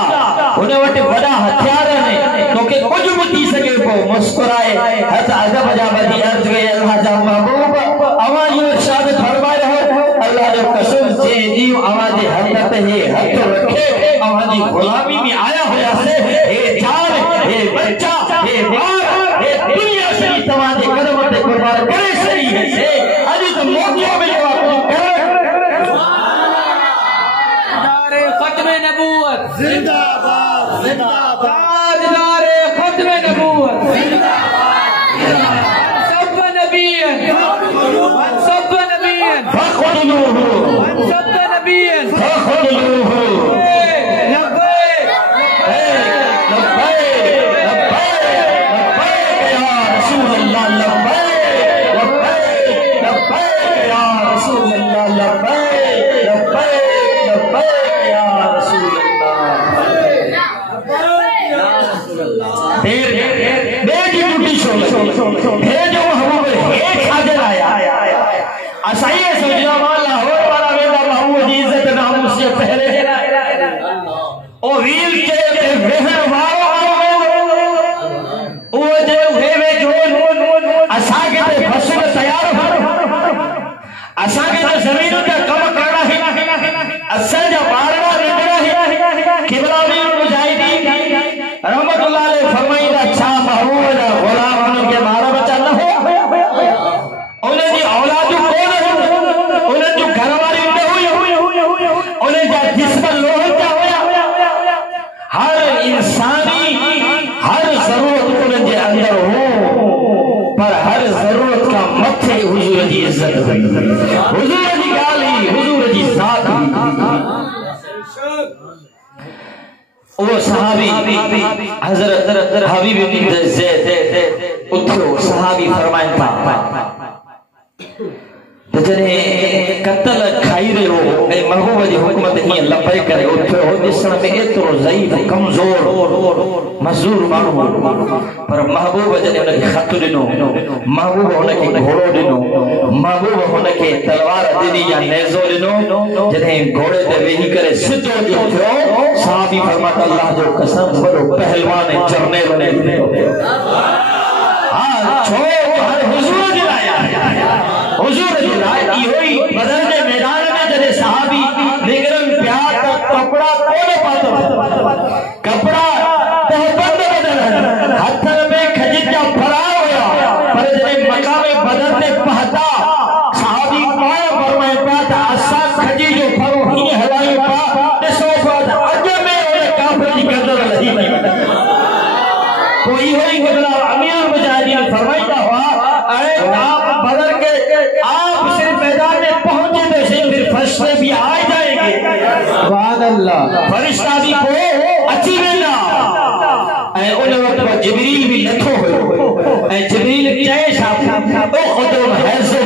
उन्हें वटे बड़ा हथियार ने तो के कुछ भी थी सके को मुस्कुराए हज अजब जा बदी अर्ज के अल्लाह जा महबूब अवा यो इरशाद फरमाए रहो अल्लाह जो कसम से जी आवाज हरकत है हक रखे अवा जी गुलामी में आया होया से ए जान ए बच्चा ए बार ए दुनिया से तवाजे कदम ते कुर्बान करे सही है से अज तो मौका मिलो खत्मे नबूवत जिंदाबाद जिंदाबाद नारे खत्मे नबूवत सब नबीयन सब नबीयन फखुलूहु सब नबीयन फखुलूहु लब्बैक लब्बैक लब्बैक या रसूल अल्लाह लब्बैक लब्बैक लब्बैक या रसूल अल्लाह लब्बैक लब्बैक लब्बैक या रसूल अल्लाह देर बेटी टूटी शो भेजो महबूब एक हाजिर आया असाई सोचना वाला हो वाला वेदा महबूब जी इज्जत नाम से पहले ओ वील के वेहन वारो ओ जे वेवे जो असा के फसल तैयार असा के जमीन का कम करना है असा जो बारवा निकला है किबला में मुजाहिदीन रहमतुल्लाह अलैह फरमाइदा अच्छा महबूब दा गुलाम उनके मारा बच्चा न हो उन्हें जी औलाद कौन है उन्हें जो घरवाली न हुई उन्हें जा जिस्म लोह का होया हर इंसानी हर जरूरत उन्हें जे अंदर हो पर हर जरूरत का मथे हुजूर की इज्जत हुई हुजूर की गाली हुजूर की साथ वो सहाबी हजरत हबीब इब्न ज़ैद उठो सहाबी फरमाए था तो जने कत्ल खाई रहे हो ए महबूब जी हुकूमत ही लपे करे उठो दिसण में एतरो ज़ईफ कमजोर मजदूर मानू पर महबूब जने उनके खत दिनो महबूब उनके घोड़ो दिनो महबूब उनके तलवार दिनी या नेज़ो दिनो जने घोड़े ते वेही करे सिधो जो थियो साहबी फरमाता अल्लाह जो कसम बड़ो पहलवान जरनेल ने हां छो हर हुजूर दिलाया हुजूर दिलाया इहोई बदर के मैदान में जने साहबी निगरन प्यार का कपड़ा कोने पातो कपड़ा तहबंद बदल हाथ में खजीजा फरा होया पर जने मकाम बदर ने पहता साहबी पाया फरमाए पात असा खजी जो फरो ही हवाई पा सो बाद अज में ओने काफिर की कदर लही कोई होई बदला अमीर मुजाहिदीन फरमाइता हुआ अरे आप बदर के आप सिर्फ मैदान में पहुंचे तो फिर फरिश्ते भी आ जाएंगे सुभान अल्लाह फरिश्ता भी को अच्छी वेला ए उन वक्त पर जिब्रील भी नथो हो ए जिब्रील चाहे साहब ओ खुदम हैज़ो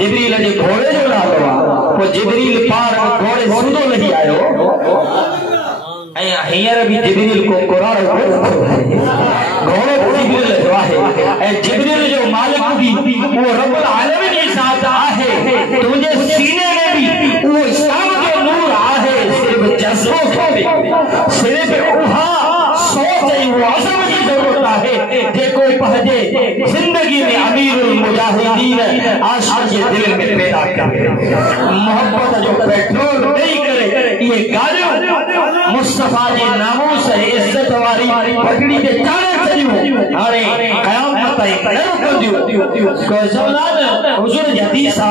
जिब्रील जे घोड़े जो नालो वो जिब्रील पार घोड़े सुंदो नहीं आयो हियर भी जिब्रील को कुरान घोड़ो जिब्रील जो है जिब्रील जो मालिक भी वो रब्बुल आलमीन के साथ आहे तुझे सीने में भी वो इस्लाम जो नूर आहे सिर्फ जज्बो खपे सिर्फ उहा सोच वो अज़म की जरूरत आहे जेको पहजे जिंदगी में अमीरुल मुजाहिदीन आशिक के दिल में पैदा करे मोहब्बत जो पेट्रोल नहीं करे ये गाड़ियों मुस्तफा जी नामूस इज्जत वाली पगड़ी के चारे चलियो हाने कयामत ताईं करो कंदियो को जमाना हुजूर जी हदीसा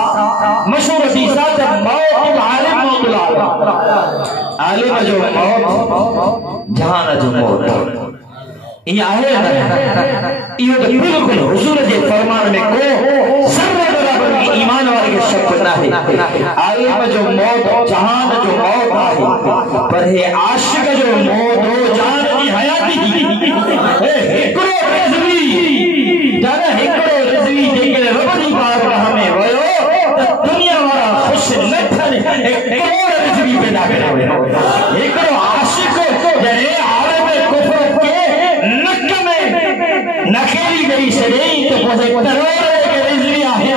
मशहूर हदीसा जब मौत आलिम आलिम जो मौत जहान जो मौत ये आहे ये बिल्कुल हुजूर के फरमान में को सर्व बराबर ईमान वाले के शक ना है आलिम जो मौत जहान जो मौत आहे पर है आशिक जो मौत हो जान की हयाती ए हिकड़ो रिज़वी जाने हिकड़ो रिज़वी जेके रब दी बारगाह में वयो त दुनिया वाला खुश न थने एक करोड़ रिज़वी पैदा करे हिकड़ो आशिक जने आलिम कुफर के नक में नखेरी गई सही तो पोसे करोड़ के रिज़वी आहे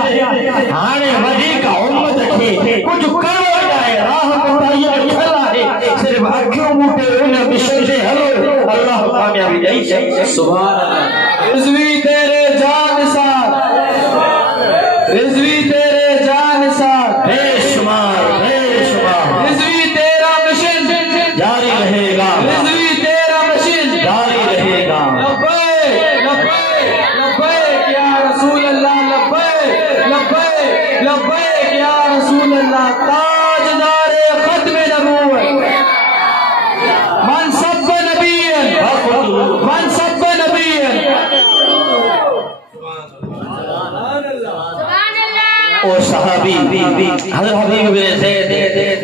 हाने वधी का उम्मत के कुछ करो जाए राह बताइए अल्लाह है सिर्फ आंखों मुटे उन बिशर से हलो अल्लाह कामयाबी दे सुभान अल्लाह रिज़वी तेरे जान साथ रिज़वी तेरे जान साथ बेशुमार रिज़वी तेरा मिशन जारी रहेगा रिज़वी तेरा मिशन जारी रहेगा लब्बैक लब्बैक लब्बैक या रसूल अल्लाह लब्बैक लब्बैक लब्बैक या रसूल अल्लाह ताजदार खत्म नबूवत मन सब नबीयन ओ सहाबी हज़रत हबीब बिन ज़ैद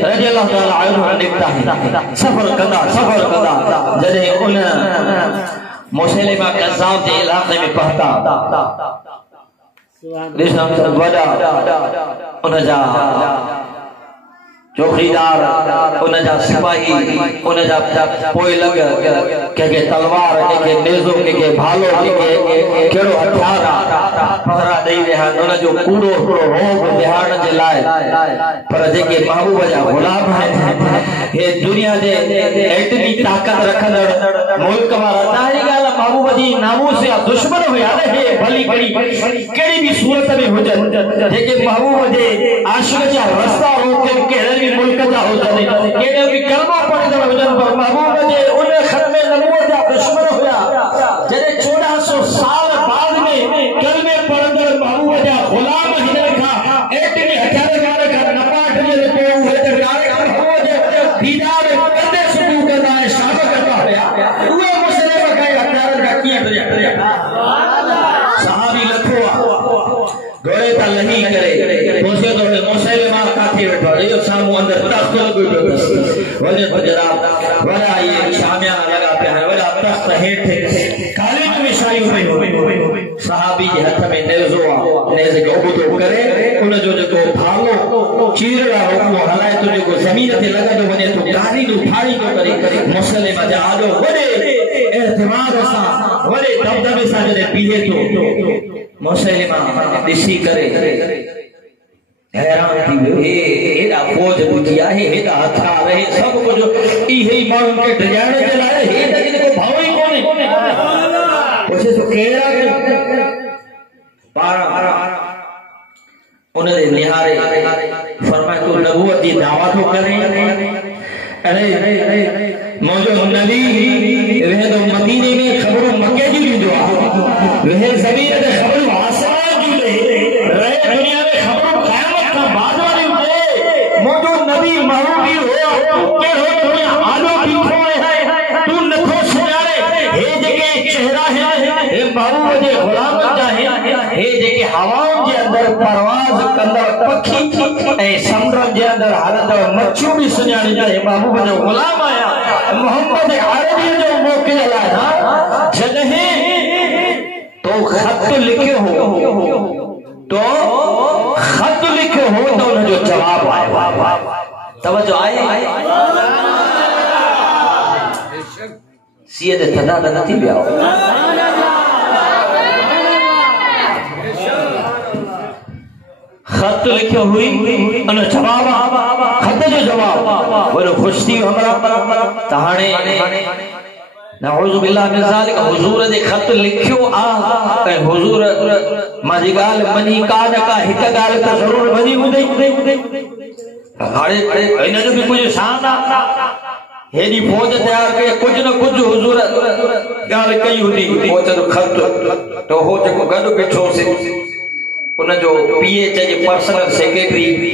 रज़ियल्लाहु तआला अन्हु लिखता है सफर कदा जदे उन मुसैलिमा कज़्ज़ाब के इलाके में पहुंचा इस्लाम से वडा उन जा चौकीदार उन जा सिपाही उन जा पोइ लग के तलवार के नेज़ो के भालो के केड़ो हथियार पहरा दई रहा उन जो कूड़ो रोब बिहारण जे लाए पर जेके महबूब जा गुलाम हैं ये दुनिया जे एतनी ताकत रखंदड़ मुल्क वाला तारी गाल महबूब जी नामूस या दुश्मन हुया हे भली कड़ी केड़ी भी सूरत में हुजन जेके महबूब जे आशिक जा रास्ता रोकन के मुल्क जा होजन केड़े भी कलमा पढ़दड़ हुजन पर महबूब जे उन खत्मे नबूवत जा दुश्मन हुया जने 1400 साल बाद में कलमे पढ़दड़ महबूब जा गुलाम हिजर का एटनी हथियार का नपाट जे पे हुए ते महबूब जे दीदार कंदे सुबह करदा है शाम करदा हुया उहे मुस्लिम का हथियार का किया सहाबी लखो घोड़े का लही करे पोसे तो मुसलमान काफी बैठो ये सामू अंदर तख्त कोई बस वजे बजरा वाला ये शामिया लगा पे है वाला तख्त हेठ काली में शाही हुई सहाबी के हथ में नेज़ो आ नेज़े के उबतो करे उन जो जो भागो चीरड़ा हो वो हलाए तो जो जमीन ते लगा दो वने तो गाड़ी दो फाड़ी दो करे मुस्लिम जा आदो वडे एतमाद सा वडे दबदबे सा जने पीले तो मुस्लिम दिसी करे हैरान थी हे एडा फौज बुझिया है एडा हथियार है सब कुछ ई ही माण्हू के डजाने जे लाए हे त को भाव ही कोने उसे तो केड़ा के पारा उन निहारे फरमाए तो नबूवत की दावा तो करे अरे मौजो नबी वह तो मदीने में खबर मक्के की भी दुआ वह जमीन में खबर आसमान की रहे दुनिया में खबर क़यामत का बाद वाली उठे मौजो नबी महबूबी हो के हो दुनिया आलो बीठो है तू नथो सुनारे हे जके चेहरा है हे महबूब जे गुलाम चाहे हे जके हवाओं जे अंदर परवाज कंदड़ पखी ए समुंड जे अंदर हालत मच्छियों भी सुनाने जाए महबूब जो गुलाम आया मोहम्मद अरबी जो मौके लाया जदे तो खत लिखे हो तो खत लिखे हो तो उन जो जवाब आए तवज्जो आए सीधे थदा नथी बियाओ खत लिखो हुई उन जवाब खत जो जवाब वो खुश थी हमरा तहाने नऊज़ु बिल्लाह मिन ज़ालिक हुजूर दे खत लिखियो आ ए हुजूर माजी गाल बनी कान का हिक गाल त जरूर बनी हुंदे हाणे इन जो भी कुछ शान आ हेडी फौज तैयार के कुछ न कुछ हुजूर गाल कई हुंदी फौज जो खत तो हो जको गड बैठो से उन जो पीए जे पर्सनल सेक्रेटरी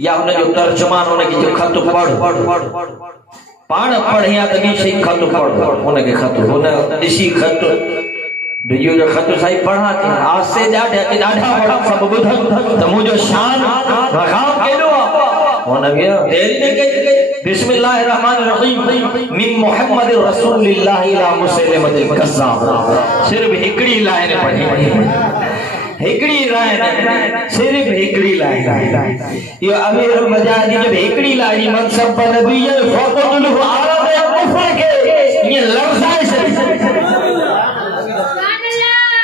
या उन जो तर्जुमान उन के जो खत पढ़ पाण पढ़िया त बि सही खत पढ़ उन के खत उन दिसी खत वीडियो जो खत सही पढ़ा के आज से ॾाढा बड़ा सब बुधन त मुजो शान मकाम केडो उन के देरी ने कई बिस्मिल्लाहिर रहमानिर रहीम मिन मुहम्मद रसूलुल्लाह इला मुसैलिमतिल कज़्ज़ाब सिर्फ हिकड़ी लाइन पढ़ी हिकड़ी लाइन सिर्फ हिकड़ी लाइन ये अमीर मजादी जब हिकड़ी लाइन मनसब नबी फक़दुल आरब कुफर के ये लफ्ज है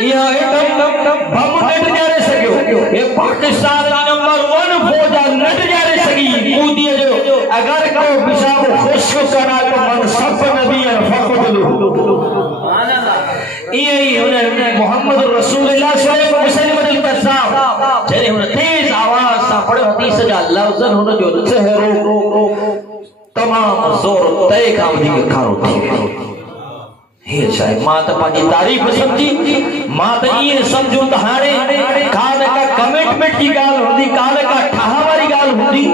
ये एकदम बम नट जाने सकियो ये पाकिस्तान नंबर 1 फौज नट जाने सकी कूदी जो अगर को बिशाब खुश करा तो मनसब नबी फक़दुल ये मोहम्मद रसूलुल्लाह सल्लल्लाहु अलैहि वसल्लम जरे हुन तेज आवाज सा पढ़ो हदीस जा लफ्ज़न हुन जो चेहरो तमाम जोर तय का वधीक खारो थी हे शायद मां त पाजी तारीफ समझी मां त ये समझो त हाणे काल का कमिटमेंट की गाल हुंदी काल का ठाह वाली गाल हुंदी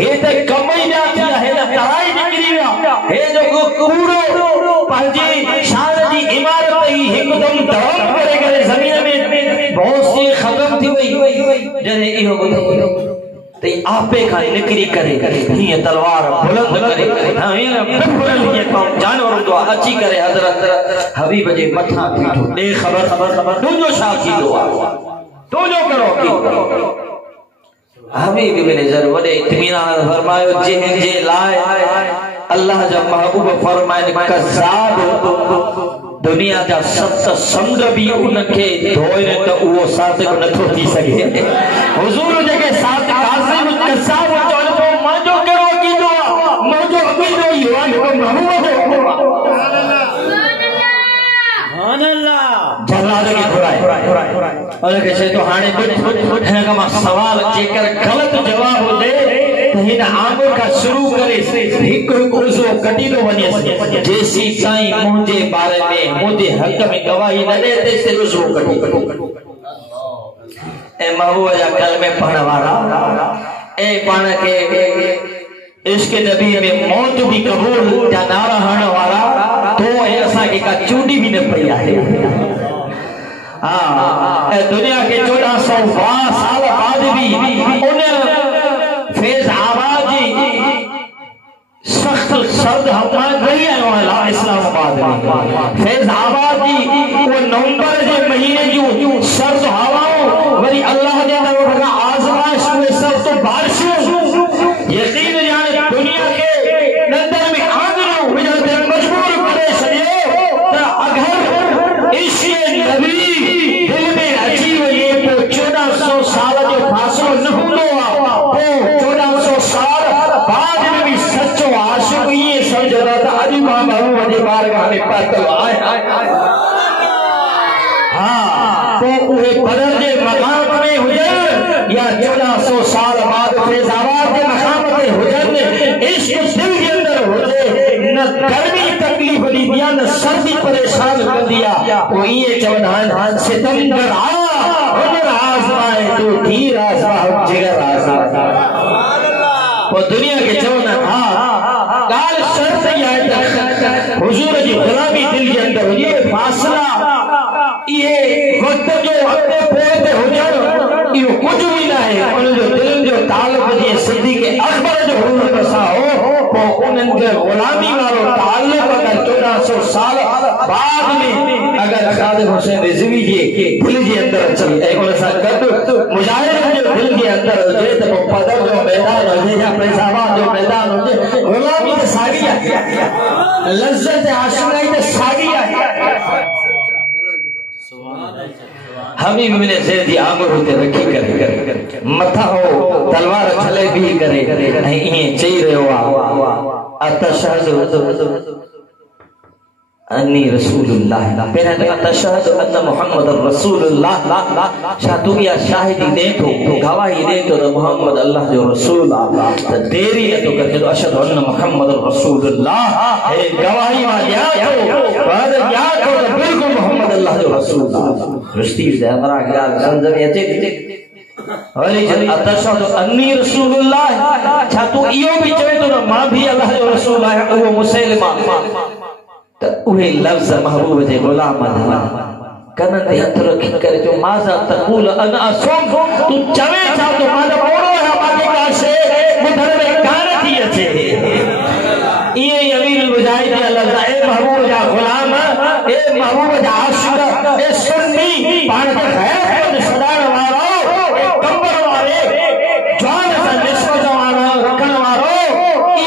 हे त कमई जा थी हे त तराई निकरी विया हे जो कूड़ो पाजी शान जी इमारत ही एकदम धड़म करे करे जमीन में बहुत सी खत्म थी वई जरे इहो बुधो ते आपे का निकरी करे ये तलवार बुलंद करे हां ये बिल्कुल ये कौन जानवर तो अच्छी करे हजरत हबीब जे मथा पीठो दे खबर तुजो साखी दो तुजो करो की हबीब बिन नजर वडे इत्मीनान फरमायो जे लाए अल्लाह जा महबूब फरमाए कज़्ज़ाब दुनिया जा सत समुंड भी उनके धोए त उहो सादिक नथो थी सके हुजूर जके साथ कासिम कज़्ज़ाब चोल तो मांजो करो कीदो मांजो कीदो युवा को महबूब सुभान अल्लाह जलाल के घुराए और कैसे तो हाणे है का मा सवाल जेकर गलत जवाब दे हिन आंगुर का शुरू करे हिक हिक उजो कटी दो वने जेसी साईं मुझे बारे में मुझे हक में गवाही न दे ते उजो कटी ए महबूब जा कल में पढ़ वाला ए पाण के इसके नबी में मौत भी कबूल या नारा हण वाला तो ऐसा के का चूड़ी भी न पई है हां ए दुनिया के 1420 साल बाद भी उन फेज आवाज सख्त सर्द हवा गई है इस्लामाबाद में फैजाबाद जी वो नवंबर के महीने जो सर्द हवाओं वरी अल्लाह जे तरफ आजमाइश में सब तो बारिशों यकीन जाने दुनिया के नंदर में आंदो विजय मजबूर करे छड़ियो त अगर इश्क़ नबी दिल में अची वई तो 1400 साल जो फासलो न हुंदो तो 1400 साल बाद में भी सच्चो आशिक ये समझदा त अॼु मां बाबू वॾे बारगाह में पहुतो आहे हाँ तो उहे बदर के मकाम में हुजन या 1400 साल बाद फैजाबाद के मकाम पे हुजन इश्क दिल के अंदर हुजे न गर्मी तकलीफ दी दिया न सर्दी परेशान कर दिया वो ये चवदान सितमगर आ हुजर आजमाए तो धीर आजमा जिगर आजमा वो दुनिया के चवना हां काल शर्त है हुजूर जी गुलामी दिल के अंदर हुजे फासला ये वक्त जो अपने पोते हुजन यो कुछ भी ना है उन जो दिल जो ताल्लुक जे सिद्दीक़ अकबर जो हुजूर सा हो वो उनन के गुलामी वालो ताल्लुक अगर 1400 साल बाद में अगर सादिक हुसैन रिजवी जी दिल के अंदर चली है उन सा गद मुजाहिद जो दिल के अंदर हुजे तो पदर जो मैदान हुजे या फैजाबाद जो मैदान हुजे गुलामी के सागी है लज्जत आशिकाई के सागी है हबीब बिन ज़ैद जी आंगुर होते रखी करे मथा हो तलवार छले भी करे ऐं इएं चई रहियो आहे अतशहदु अन्नी रसूलुल्लाह पहिरियां अतशहदु अन्न मुहम्मद रसूलुल्लाह छा तू इहा शाहिदी ॾे थो गवाही ॾे थो त मुहम्मद अल्लाह जो रसूल आहे त देरी नथो करे तो अशहदु अन्न मुहम्मद रसूलुल्लाह हे गवाही मां ॾियां थो पर ॾियां थो त बिल्कुलु मुहम्मद अल्लाह जो रसूल आहे रस्तीस दे हमरा ॻाल्हि सम्झ में अचे वरी जन अतशहदु अन्नी रसूलुल्लाह छा तू इहो बि चवे थो त मां बि अल्लाह जो रसूल आहियां उहो मुसलमा त उहे लफ्ज़ महबूब जे गुलाम कन ते हथ रखी करे जो माज़ा तक़ूल अन असुम तू चवे छा तो मां त मोड़ो है बाकी का शे मुधर में कान थी अचे ये अमीर मुजाहिद अल्लाह ए महबूब जा गुलाम ए महबूब जा आशिक ए सुन्नी पाण के खैर सदाण वारो ए कंबर वाले जान सा निस्बत वाला रखण वारो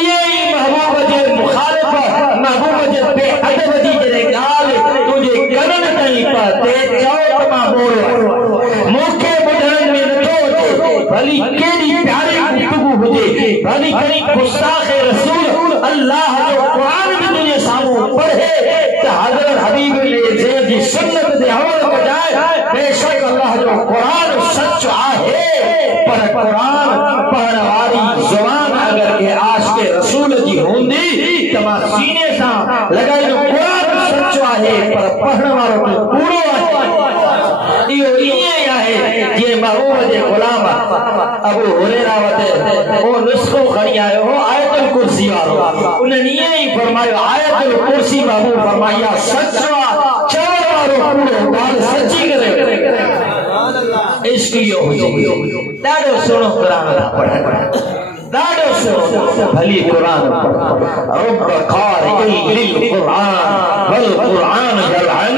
ये महबूब जे मुखालिफ महबूब जे बेअदब जी जे गाल तुझे कनन ताईं पाते चओ त मां बोल मूंखे ॿुधण में नथो अचे भली केॾी प्यारी गुफ्तगू हुजे भली कहीं गुस्ताख रसूल अल्लाह जो कुरान भी तुझे सामने पढ़े त हज़रत हबीब बिन ज़ैद जी सुन्नत दे अमल कजाए बेशक अल्लाह जो कुरान सच आहे पर कुरान पढ़ण वारी ज़ुबान अगर के आशिक़ रसूल जी होंदी त मां सीने सां लॻाई जो कुरान सच आहे पर पढ़ण वारो तो पूरो आहे इहो ईअं आहे जे महबूब जे गुलाम अबू हुरैरा वटि वो नुस्ख़ो खणी आयो हो आयतुल कुर्सी वारो उन्हनि ईअं ई फरमायो आयतुल कुर्सी महबूब फरमाया सच चवण वारो पूरो ॻाल्हि सची करे इश्क इहो हुजे ॾाढो सुहिणो क़ुरान था पढ़नि ॾाढो सुहिणो भली क़ुरान रब क़ारिइन लिल क़ुरान वल क़ुरान यलअन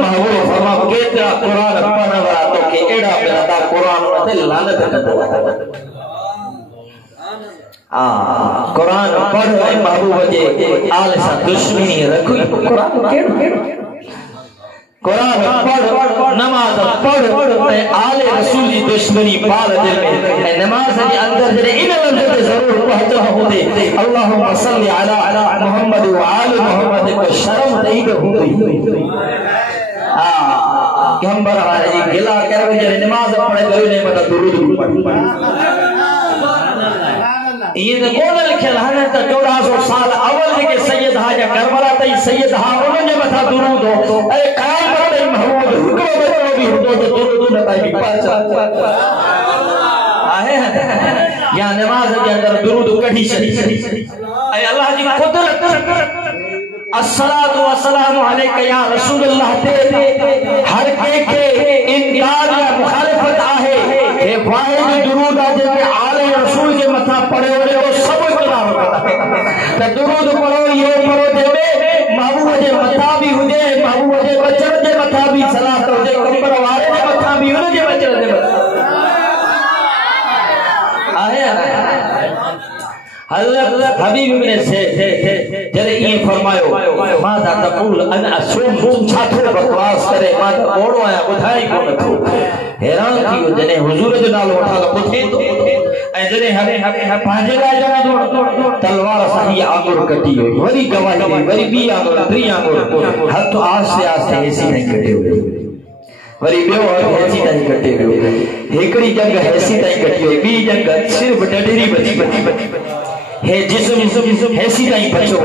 महबूब फरमा केतिरा क़ुरान पढ़ण वारा तोखे अहिड़ा मिलंदा क़ुरान ते लानत कंदो कुरान पढ़ महबूब जे आल सां दुश्मनी रखी कुरान केड़ो कुरान पढ़ नमाज पढ़ ऐं आले रसूल जी दुश्मनी पाल दिल में ऐं नमाज जे अंदर जॾहिं इन लफ़्ज़ ते ज़रूर पहुचणो हूंदे अल्लाहुम्मा सल्ली अला मुहम्मद व आल मुहम्मद को शर्म ॾेई बि हूंदी पैगंबर वाले जी गिला करे जॾहिं नमाज पढ़े त उन मथां दुरूद पढ़ ये तो कोन लिखियल है त 1400 साल अवल के सैयद हाजा करबला तई सैयद हा उन जे मथा दुरूद हो अरे क़यामत ताईं महमूद हुक्म बचो भी हो तो दुरूद न ताई पाचा आहे या नमाज के अंदर दुरूद कढी छड़ी ऐं अल्लाह जी कुदरत अस्सलातु वस्सलामु अलैका या रसूलुल्लाह ते हर के इनकार या मुखालिफत आहे हे वाहिद दुरूद जे आले रसूल जे मथा पढ़े वरे वो सब इकरार करता है दुरूद पढ़ो ये पढ़ो जेबे महबूब जे मथा भी हुजे महबूब जे बचन जे मथा भी सलात हुजे कंबर वारे जे मथा भी हुन जे बचन जे मथा आहे हज़रत हबीब ने से जरे ये फरमायो मादा तकूल अन असुम तुम छाथो बकवास करे मादा ओड़ो आया बुधाई को नथो हैरान थियो जने हुजूर जो नालो वठा तो पुछे तो ए जने हमें पांजे लाए जना तलवार सही आंगुर कटी हुई वरी गवाही वरी बी आंगुर त्री आंगुर हथ आस्ते आस्ते ऐसी नहीं कटे हुई वरी बियो ऐसी नहीं कटे हुई एकड़ी जंग ऐसी नहीं कटी हुई बी जंग सिर्फ डडरी बची हे जिस्म ऐसी नहीं बचो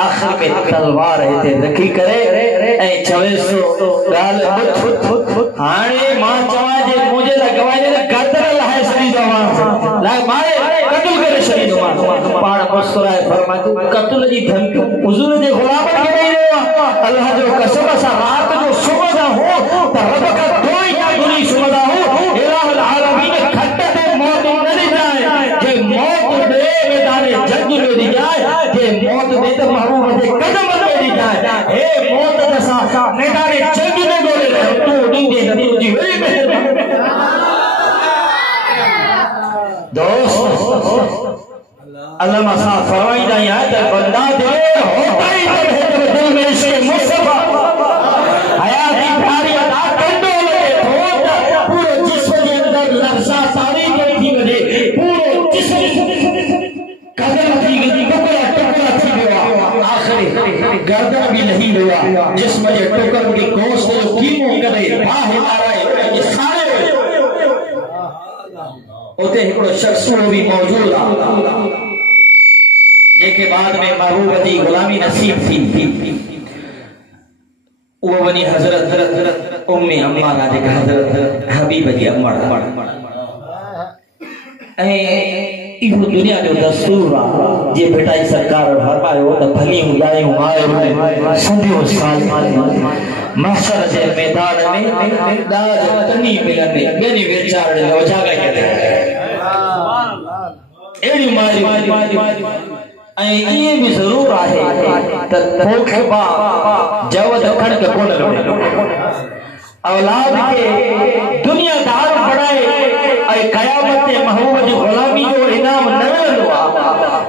आखिर में तलवार है रखी करे ए चवे सो गाल हाणे मां चवा जे मुझे लगवाई ने गर्दन लहे सही जवान ला मारे कत्ल करे सही जवान पाण मुस्कुराए फरमाते कत्ल जी धमकी हुजूर जे गुलाम के नहीं रहो अल्लाह जो कसम सा रात जो सुबह हो त रब का कोई ना गुनी सुबह हो इलाहुल आलमीन खट्टे दे मौत नहीं जाए जे मौत दे मैदान जंग में दी जाए जे मौत दे तो महबूब जे कदम में दी जाए हे मौत दसा मैदान जंग में गोले रहे तू दींदे नबी जी वेरी मेहरबानी दोस्त अल्लाह सा फरमाई जाए है तो बंदा दे होता ही जब है जब दिल में इसके मुस्तफा हयाती प्यारी अदा कंडो लगे पूरे जिस्म के अंदर लफ्ज़ा सारी गई वजे पूरे जिस्म कदम की गई टुकड़ा टुकड़ा थी गया आखिरी गर्दन भी नहीं हुआ जिस्म के टुकड़ की गोश्त जो कीमो करे बाहर आ रहे ये सारे ओते हिकड़ो शख्स भी मौजूद आ जेके बाद में महबूब जी गुलामी नसीब थी वो बनी हजरत उम्मे अम्मारा जेका हजरत हबीब जी अम्मा ए इहो दुनिया जो दस्तूर आ जे बेटा सरकार फरमायो त भली हुजायूं माए संधियो साल महशर जे मैदान में दाज तनी मिलने गनी विचार जो जागा के एड़ी मारी ये भी जरूर आहे त पोखबा जव दखण के कोन लड़े औलाद के दुनियादार बढ़ाए ऐ कयामत के महबूब जी गुलामी जो इनाम न मिलंदो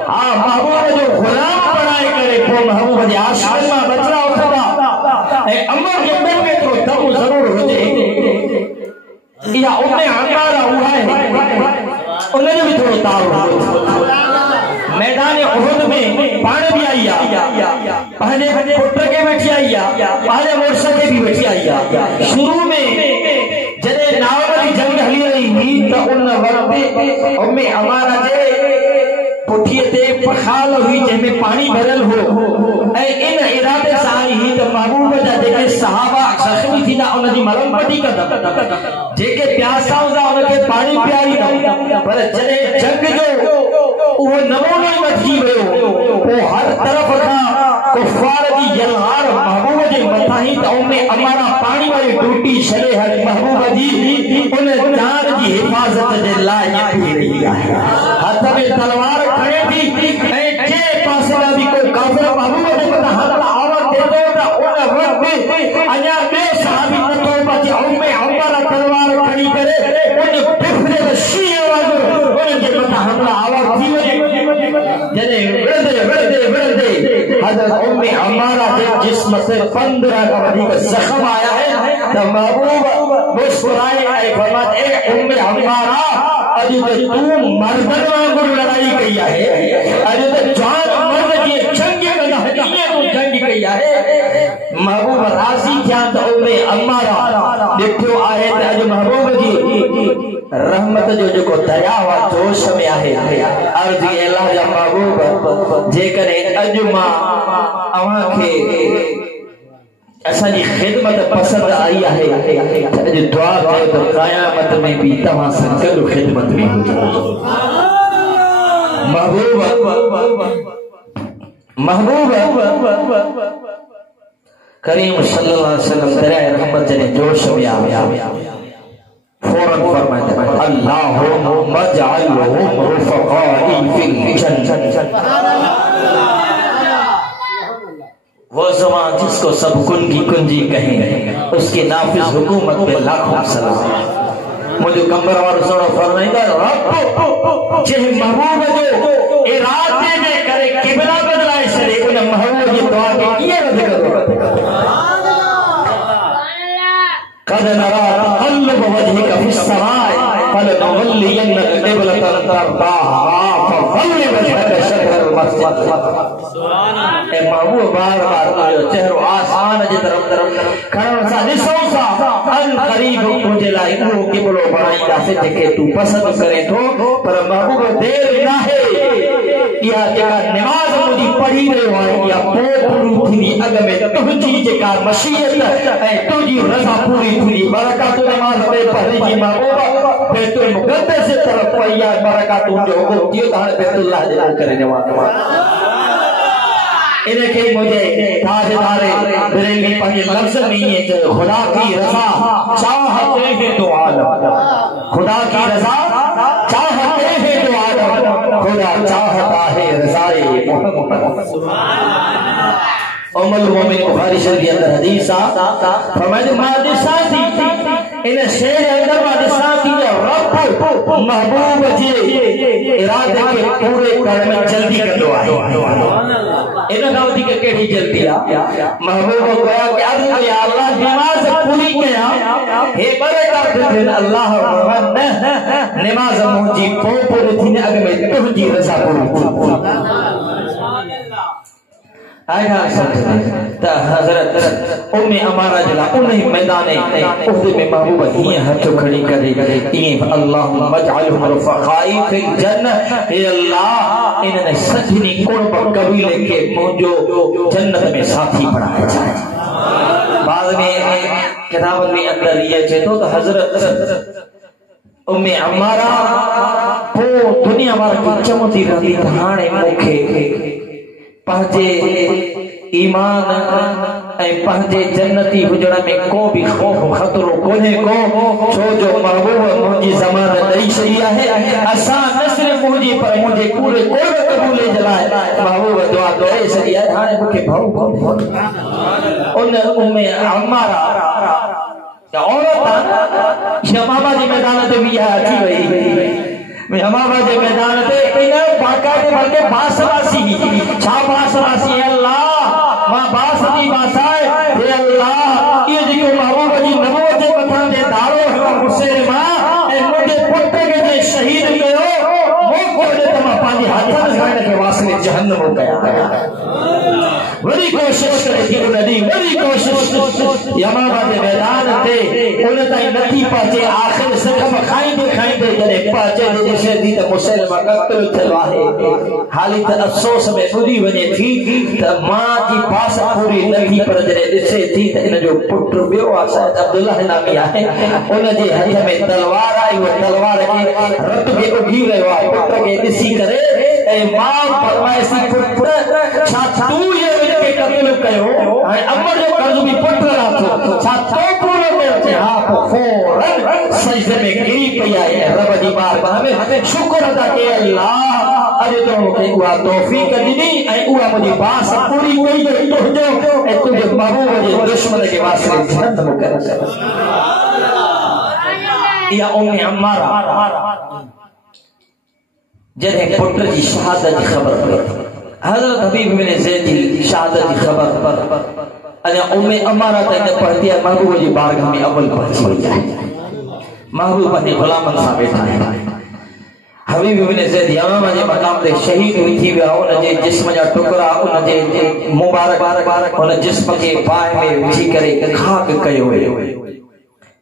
हां महबूब जो गुलाम बढ़ाए करे पो महबूब जी आसमान में बचड़ा उठदा ऐ अमर के अंदर में तो दम जरूर होजे या उन्ने हमारा हुआ है उन्हें भी थोड़ा तार मैदान उहुद में पाण भी आई पहले पुट के बैठी आई पहले मोरसा के भी बैठी आई शुरू में जने नाव वाली जंग हली रही थी तो उन वक्त उम्मे हमारा जे पुठिए ते पखाल हुई जंहिंमें पानी भरल हो ऐं इन इरादे सां आई ही त महबूब जा जेके सहाबा ज़ख्मी थींदा उन जी मरम पटी कंदा जेके प्यासा हूंदा उनखे पाणी पियारींदा पर जॾहिं जंग जो वो नमूनो ही मची वियो वो हर तरफ खां कुफार जी यलहार महबूब जे मथां ही त उम्मे अमारा पाणी वाली टूटी छॾे हर महबूब जी उन जान जी हिफ़ाज़त जे लाइ निकिरी रही आहे हथ में तलवार खणे थी ऐं जे पासे में भी कोई काफ़िर महबूब जे मथां हथ आवर देंदो त उन वक्त अञा ॿियो सहाबी नथो बचे उम्मे अमारा तलवार खणी करे उन बिफरे शींहं वांगुरु उन जे मथां हमला आवर थी वञे जने विड़दे हज़रत उम्मे अमारा के जिस्म से 15 का अधिक जख्म आया है तो महबूब मुस्कुराए ऐ फरमाते ए उम्मे अमारा अजु तू मर्दन वांगुरु लड़ाई कई है अजु तो जान मर्द की जंग कंदा है ये तो जंग कई है महबूब राज़ी थिया तो उम्मे अमारा ॾिठो आहे त अजु महबूब जी रहमत जो जो दया वा जोश में आहे अर्ज़ अल्लाह जा महबूब जेकॾहिं अॼु मां अवां खे असांजी खिदमत पसंद आई आहे अॼु दुआ कयो त क़यामत में भी तव्हां सां गॾु खिदमत में हुजो महबूब करीम सल्लल्लाहु अलैहि वसल्लम दरिया रहमत जने जोश में आया फौरन फरमाते हैं अल्लाहुम्मा जअलहुम रुफ़क़ाई फिल जन्नत सब कुन की कुंजी कहें, उसकी नाफिज हुकूमत पे लाखों सलाम। मुझे कंबर और सोनो फरमाइंदा रब जे महबूब जो इरादे में करे किबला बदलाए सरे उन महबूब की दुआ के किए रद करो। कद नरा तक़ल्लुब वजहिक फिस समाए फलनुवल्लियन्नक क़िबलतन तर्दाहा फवल्लि वजहक शत्रल मस्जिद। ए महबूब बार बार तुझो चेहरो आसमान जी तरफ खड़ो सा ॾिसो सा अन क़रीब तुझे लाइ उहो क़िबलो बणाईंदासीं जेके तू पसंद करे थो। पर महबूब देर नाहे, इहा जेका निमाज़ मुंहिंजी पढ़ी रहियो आहे इहा पोइ पूरी थींदी अॻ में तुंहिंजी जेका मशीयत ऐं तुंहिंजी रज़ा पूरी थींदी। बरक़त निमाज़ में पढ़ी महबूब बैतुल मुक़द्दस जे तरफ़ वई आहे, बरक़त तुंहिंजो हुकुम थियो त हाणे बैतुल्लाह जे लाइ करे ॾियां। इनके मुझे ताजदारे बरेली पंहिंजे लफ्ज़ में ये चयो खुदा की रज़ा चाहते हैं तो आलम, खुदा की रज़ा चाहते हैं तो आलम, खुदा चाहता है रज़ाए मोहम्मद। उम्मुल मोमिन बुखारी शरीफ के अंदर हदीस फरमाया मादिसा थी इन शेर अंदर मादिसा थी रब महबूब जे इरादे के पूरे करण में जल्दी कंदो आहे। इन खां वधीक कहिड़ी जल्दी आहे? महबूब कया कि अर्ज़ या अल्लाह नमाज़ पूरी कया हे बरकत थियनि अल्लाह न नमाज़ मुंहिंजी पोइ पूरी थींदी अॻ में तुंहिंजी रज़ा पूरी। हज़रत उम्मे अमारा जला उन मैदान उहद में महबूब हीअं हथ खड़ी करे ईअं अल्लाहुम्मा मजअलहुम रफ़क़ाई फिल जन्नह, हे अल्लाह इन्हनि सभिनी कुर्ब कबीले के मुंहिंजो जन्नत में साथी बणाए जाए। बाद में किताबनि में अंदर ये अचे थो त हज़रत उम्मे अमारा पोइ दुनिया वारनि खे चवंदी रहंदी त हाणे मूंखे पंहिंजे ईमान ऐं पंहिंजे जन्नती हुजण में को भी खौफ खतरो कोन्हे को, छो जो महबूब मुंहिंजी ज़मानत ॾेई छॾी आहे। असां न सिर्फ़ मुंहिंजी पर मुंहिंजे पूरे कुर्ब क़बूले जे लाइ महबूब दुआ ॾेई छॾी आहे। हाणे मूंखे भउ कोन्हे। उन उम्मे अमारा औरत यमामा जे मैदान ते बि अची वई। यमामा जे मैदान ते बाक़ाइदे बल्कि बासवासी छा बासवासी अल्लाह मां बास जी बासाए हे अल्लाह ये जेको महबूब जी नबूवत जे मथां जे दारो है मुसलमा ऐं मुंहिंजे पुट खे जे शहीद कयो मौक़ो ॾे त मां पंहिंजे हथनि सां हिन खे वासिले जहन्नम कया। वरी कोशिश करे थी उन ॾींहुं वरी कोशिश यमामा जे मैदान ते उन ताईं नथी पहुचे। आख़िर ज़ख़्म खाईंदे खाईंदे जॾहिं पहुचे ॾिसे थी त मुसलमा क़त्ल थियो आहे। हाली त अफ़सोस में ॿुधी वञे थी त मां जी बास पूरी नथी, पर जॾहिं ॾिसे थी त इन जो पुटु ॿियो आहे शायदि अब्दुल्लाह नामी आहे, उन जे हथ में तलवार आई, उहा तलवार खे रत खे उघी रहियो आहे पुट खे ॾिसी करे। ऐं मां फरमाएसी पुट छा तूं कत्ल कयो हाणे अमर जो कर्ज़ बि पुट लाथो छा तो पूरो कयो? हा पोइ फौरन सजदे में गिरी पई आहे रब जी बारगाह में शुक्र अदा कयो अल्लाह अॼु तो मूंखे उहा तौफ़ीक़ ॾिनी ऐं उहा मुंहिंजी बास पूरी कई तुंहिंजो ऐं तुंहिंजे महबूब जे दुश्मन खे वासिले जहन्नम करे। इहा उम्मे अम्मारा जॾहिं पुट जी शहादत जी ख़बर पई, हज़रत हबीब बिन ज़ैद जी शहादत जी ख़बर पर अञा उम्मे अमारा तक न पहुती है। महबूब जी बारगाह में अव्वल पहुची वई आहे। महबूब पंहिंजे ग़ुलामनि सां वेठा आहिनि। हबीब बिन ज़ैद यमामा जे मक़ाम ते शहीद थी विया। उन जे जिस्म जा टुकड़ा उन जे मुबारक उन जिस्म खे बाहि में विझी करे खाक कयो वियो।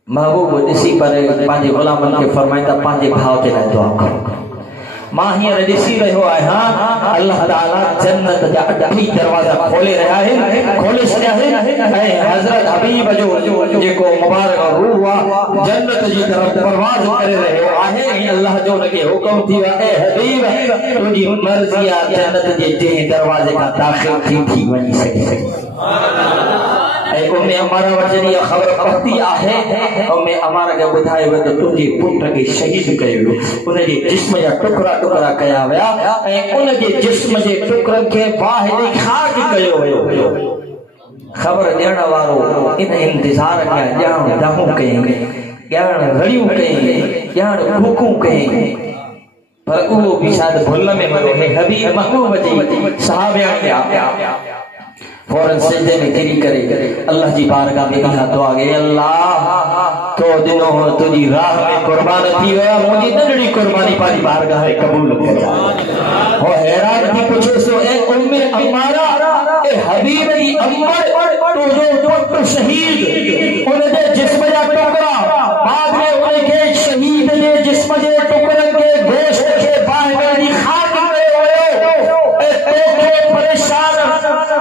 महबूब ॾिसी पर पंहिंजे ग़ुलामनि खे फरमाईंदा पंहिंजे भाउ जे लाइ दुआ करो। मां हींअर ॾिसी रहियो आहियां अल्लाह ताला जन्नत जा अठई दरवाजा खोले रहिया आहिनि, खोले छॾिया आहिनि ऐं हज़रत हबीब जो जेको मुबारक रूह आहे जन्नत जी तरफ़ परवाज़ करे रहियो आहे। ऐं अल्लाह जो उनखे हुकुम थी वियो आहे हबीब तुंहिंजी मर्ज़ी आहे जन्नत जे जंहिं दरवाज़े खां दाख़िल थी वञी सघे। ऐं उम्मे अमारा वटि जॾहिं इहा ख़बर पहुती आहे उम्मे अमारा खे ॿुधायो वियो त तुंहिंजे पुट खे शहीद कयो वियो। उन जे जिस्म जा टुकड़ा टुकड़ा कया विया ऐं उन जे जिस्म जे टुकड़नि खे बाहि ॾेई खाक कयो वियो। खबर ॾियण वारो इन इंतज़ार कया ॼाण दहूं कयईं, ॼाण रड़ियूं कयईं, ॼाण भूखूं कयईं, पर उहो बि शायदि भुल में वियो। हबीब महबूब जी सहाबियाणी फौरन सजदे में गिरी करे अल्लाह जी बारगाह में इहा दुआ कई, अल्लाह तो दिनो तुझी राह में कुर्बान थी विया, मुंहिंजी नंढड़ी कुर्बानी पाजी बारगाह में कबूल कजा। हो हैरान थी पुछे सो ए उम्मे अम्मारा, ए हबीब जी अम्मर तो जो पुत्र शहीद उन दे जिस्म जा टुकड़ा बाद में उनके शहीद दे जिस्म जे टुकड़न के गोश्त के बाहर दी खाक करे हुए ए तो परेशान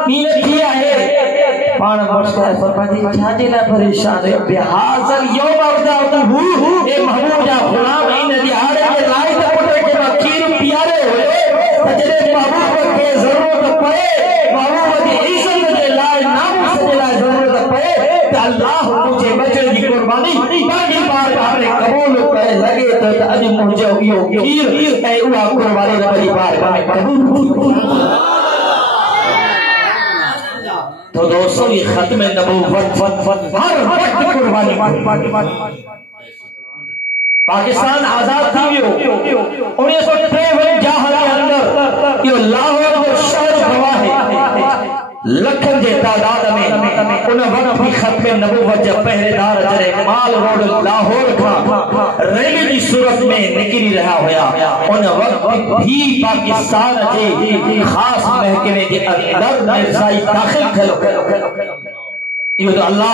नीयत किया है पान मुस्कान फरमाती छाजे ला परेशान है बिहाजल यौम अवदाहु ए महबूब जा गुलाम इन दिहाड़े के लाई त पुत्र के खीर प्यारे हुए सजदे महबूब के जरूरत पड़े, महबूब की इज्जत के लाए नाम से ला जरूरत पड़े तो अल्लाह मुझे बचन की कुर्बानी बाकी बार आपने कबूल करे लगे तो अज मुझे यो खीर ए उहा कुर्बानी रबी बार में कबूल। तो दोस्तों ये खत्म नबूवत हर वक्त कुर्बानी। पाकिस्तान आजाद थी वियो 1953 के अंदर यो लाहौर जो शहर गवाह है लखन जे तादाद में उन वक्त भी खत्म नबूवत जा पहरेदार जरे माल रोड लाहौर का रैली की सूरत में निकली रहा होया उन वक्त भी पाकिस्तान जे खास महकमे के अंदर मिर्जाई दाखिल खलो। ये तो अल्लाह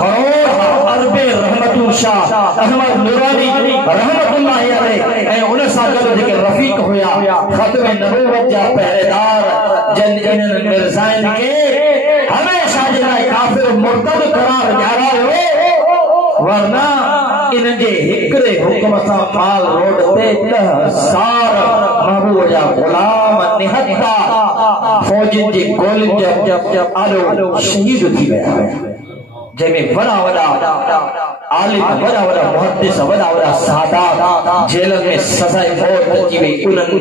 करोड़ अरबे रहमतुल्लाह शाह अहमद नूरानी रहमतुल्लाह अलैह ए उन सा गल जेके रफीक होया खत्म नबूवत जा पहरेदार जन इन मिर्जाइन के हमेशा जे काफिर मुर्तद करार ॼाणा हुए, वरना इन जे हिकड़े हुक्म सां माल रोड ते 10,000 महबूब जा गुलाम निहत्ता फौजिन जी गोलिन जब आलो शहीद थी विया, जंहिंमें वॾा वॾा आलिम वॾा वॾा मुहद्दिस वॾा वॾा सादात जेल में सज़ाए मौत अची वई। उन्हनि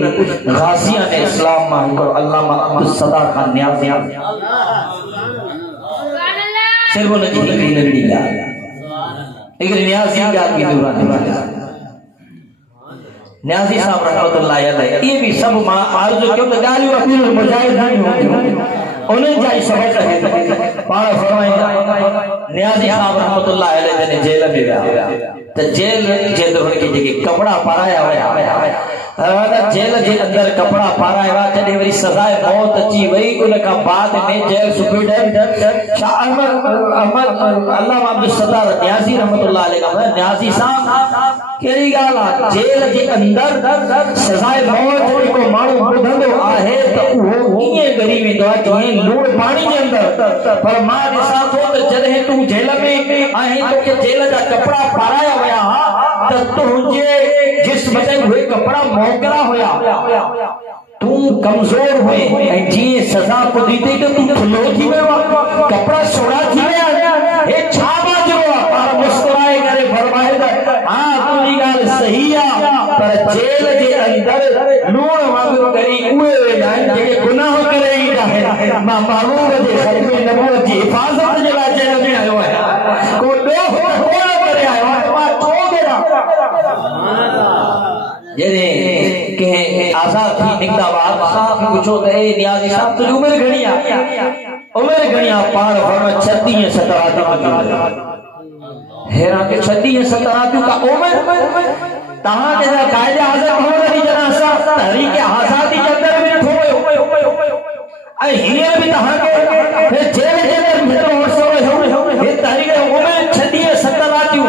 गाज़ियान इस्लाम मां हिकिड़ो अल्लामा अब्दुल सत्तार खान न्याज़ी सिर्फ उन जी हिकिड़ी नंढड़ी ॻाल्हि हिकिड़ी न्याज़ी ॻाल्हि बि दुरानी न्याज़ी साहब रहमतुल्लाह अलैह ये भी सब मां आरज़ू क्यों त ॻाल्हियूं अब्दुल मुजाहिदीन उन्हनि जा ई सबक है पाण फरमाईंदा न्याज़ी साहब रहमतुल्लाह अलैह जने जेल में विया त जेल जे अंदर उनखे जेके कपड़ा पाराया हुया जेल जे अंदर कपड़ा पाराया हुआ जॾहिं वरी सज़ाए मौत अची वई उन खां बाद में जेल सुपीडर शाह अहमद अल्लामा अब्दुल सत्तार न्याज़ी रहमतुल्लाह अलैह का न्याज़ी साहब कहिड़ी ॻाल्हि आहे जेल जे अंदर सज़ाए मौत जेको माण्हू ॿुधंदो आहे त उहो ईअं ॻरी वेंदो आहे जीअं लूण पाणी जे अंदर, पर मां ॾिसां थो त जॾहिं तूं जेल में आहीं तोखे जेल जा कपड़ा पाराया विया त तुंहिंजे जिस्म ते उहे कपड़ा मोकरा हुया, तूं कमज़ोर हुए ऐं जीअं सज़ा पुॼी थी त तूं थुल्हो थी वियो आहे, कपड़ा सोड़ा थी विया, हे छा माजरो आहे? पाण मुस्कुराए करे फरमाए त हा तुंहिंजी ॻाल्हि सही आहे, पर जेल जे अंदर लूण वांगुरु ॻरी उहे वेंदा आहिनि जेके गुनाह करे ईंदा आहिनि। मां महबूब जे ख़त्म नबूवत जी हिफ़ाज़त जे लाइ जेल में आयो आहियां, को ॾोह करे आयो आहियां, मां छो ॾेरां जॾहिं कंहिं आज़ाद थी निकिता बाद साहब पुछो त ए न्याज़ी साहब तुंहिंजी उमिरि घणी आहे? उमिरि घणी आहे? पाण फरमाए 36 सतरातियूं हैरान के 36 सतरातियूं का उमिरि तहां के कायदे आज़ाद मोहम्मद अली जना सा तहरीक आज़ादी के अंदर भी ठो ऐं हींअर बि तहां के जेल जे अंदर मिठो वर्षो हे तहरीक उमिरि 36 सतरातियूं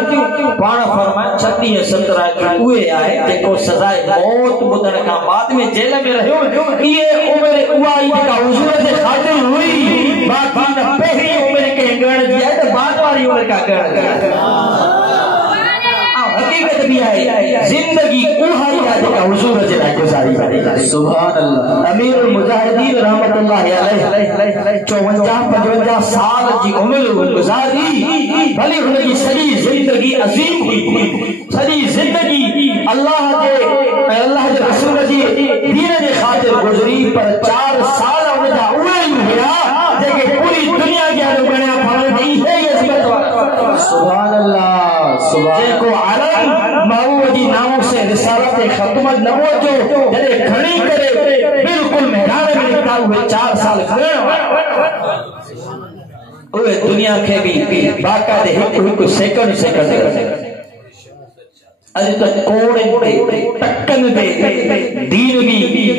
पाण फरमाए 36 सतरातियूं उहे आहे जेको सज़ाए मौत ॿुधण खां बाद में जेल में रहियो, इहे उमिरि उहा ई जेका हुज़ूर जे ख़ातिर हुई, बाक़ी न पहिरीं उमिरि कंहिं ॻण जी आहे त बाद वारी उमिरि का ॻण हकीकत भी है जिंदगी उहाई है जेका हुजूर जे लाइ गुज़ारी आहे। सुभान अल्लाह। अमीरुल मुजाहिदीन रहमतुल्लाह अलैह 54-55 साल जी उम्र गुज़ारी, भले उनकी सॼी जिंदगी अज़ीम हुई, सॼी जिंदगी अल्लाह जे अल्लाह जे रसूल जी दीन जे खातिर गुजरी पर 4 साल उनजा उहे ही हुआ जेके पूरी दुनिया के आलो गणया फरण दी है इज्जत वाला सुभान अल्लाह सुभान जेको आलम महमूद जी नाम से रिसालत खत्म नबूवत जो जदे खड़ी करे बिल्कुल मैदान में निकला हुए 4 साल खड़े ओए दुनिया के भी बाकायदे एक सेकंड अज तक कोड़े टक्कन दे दीन भी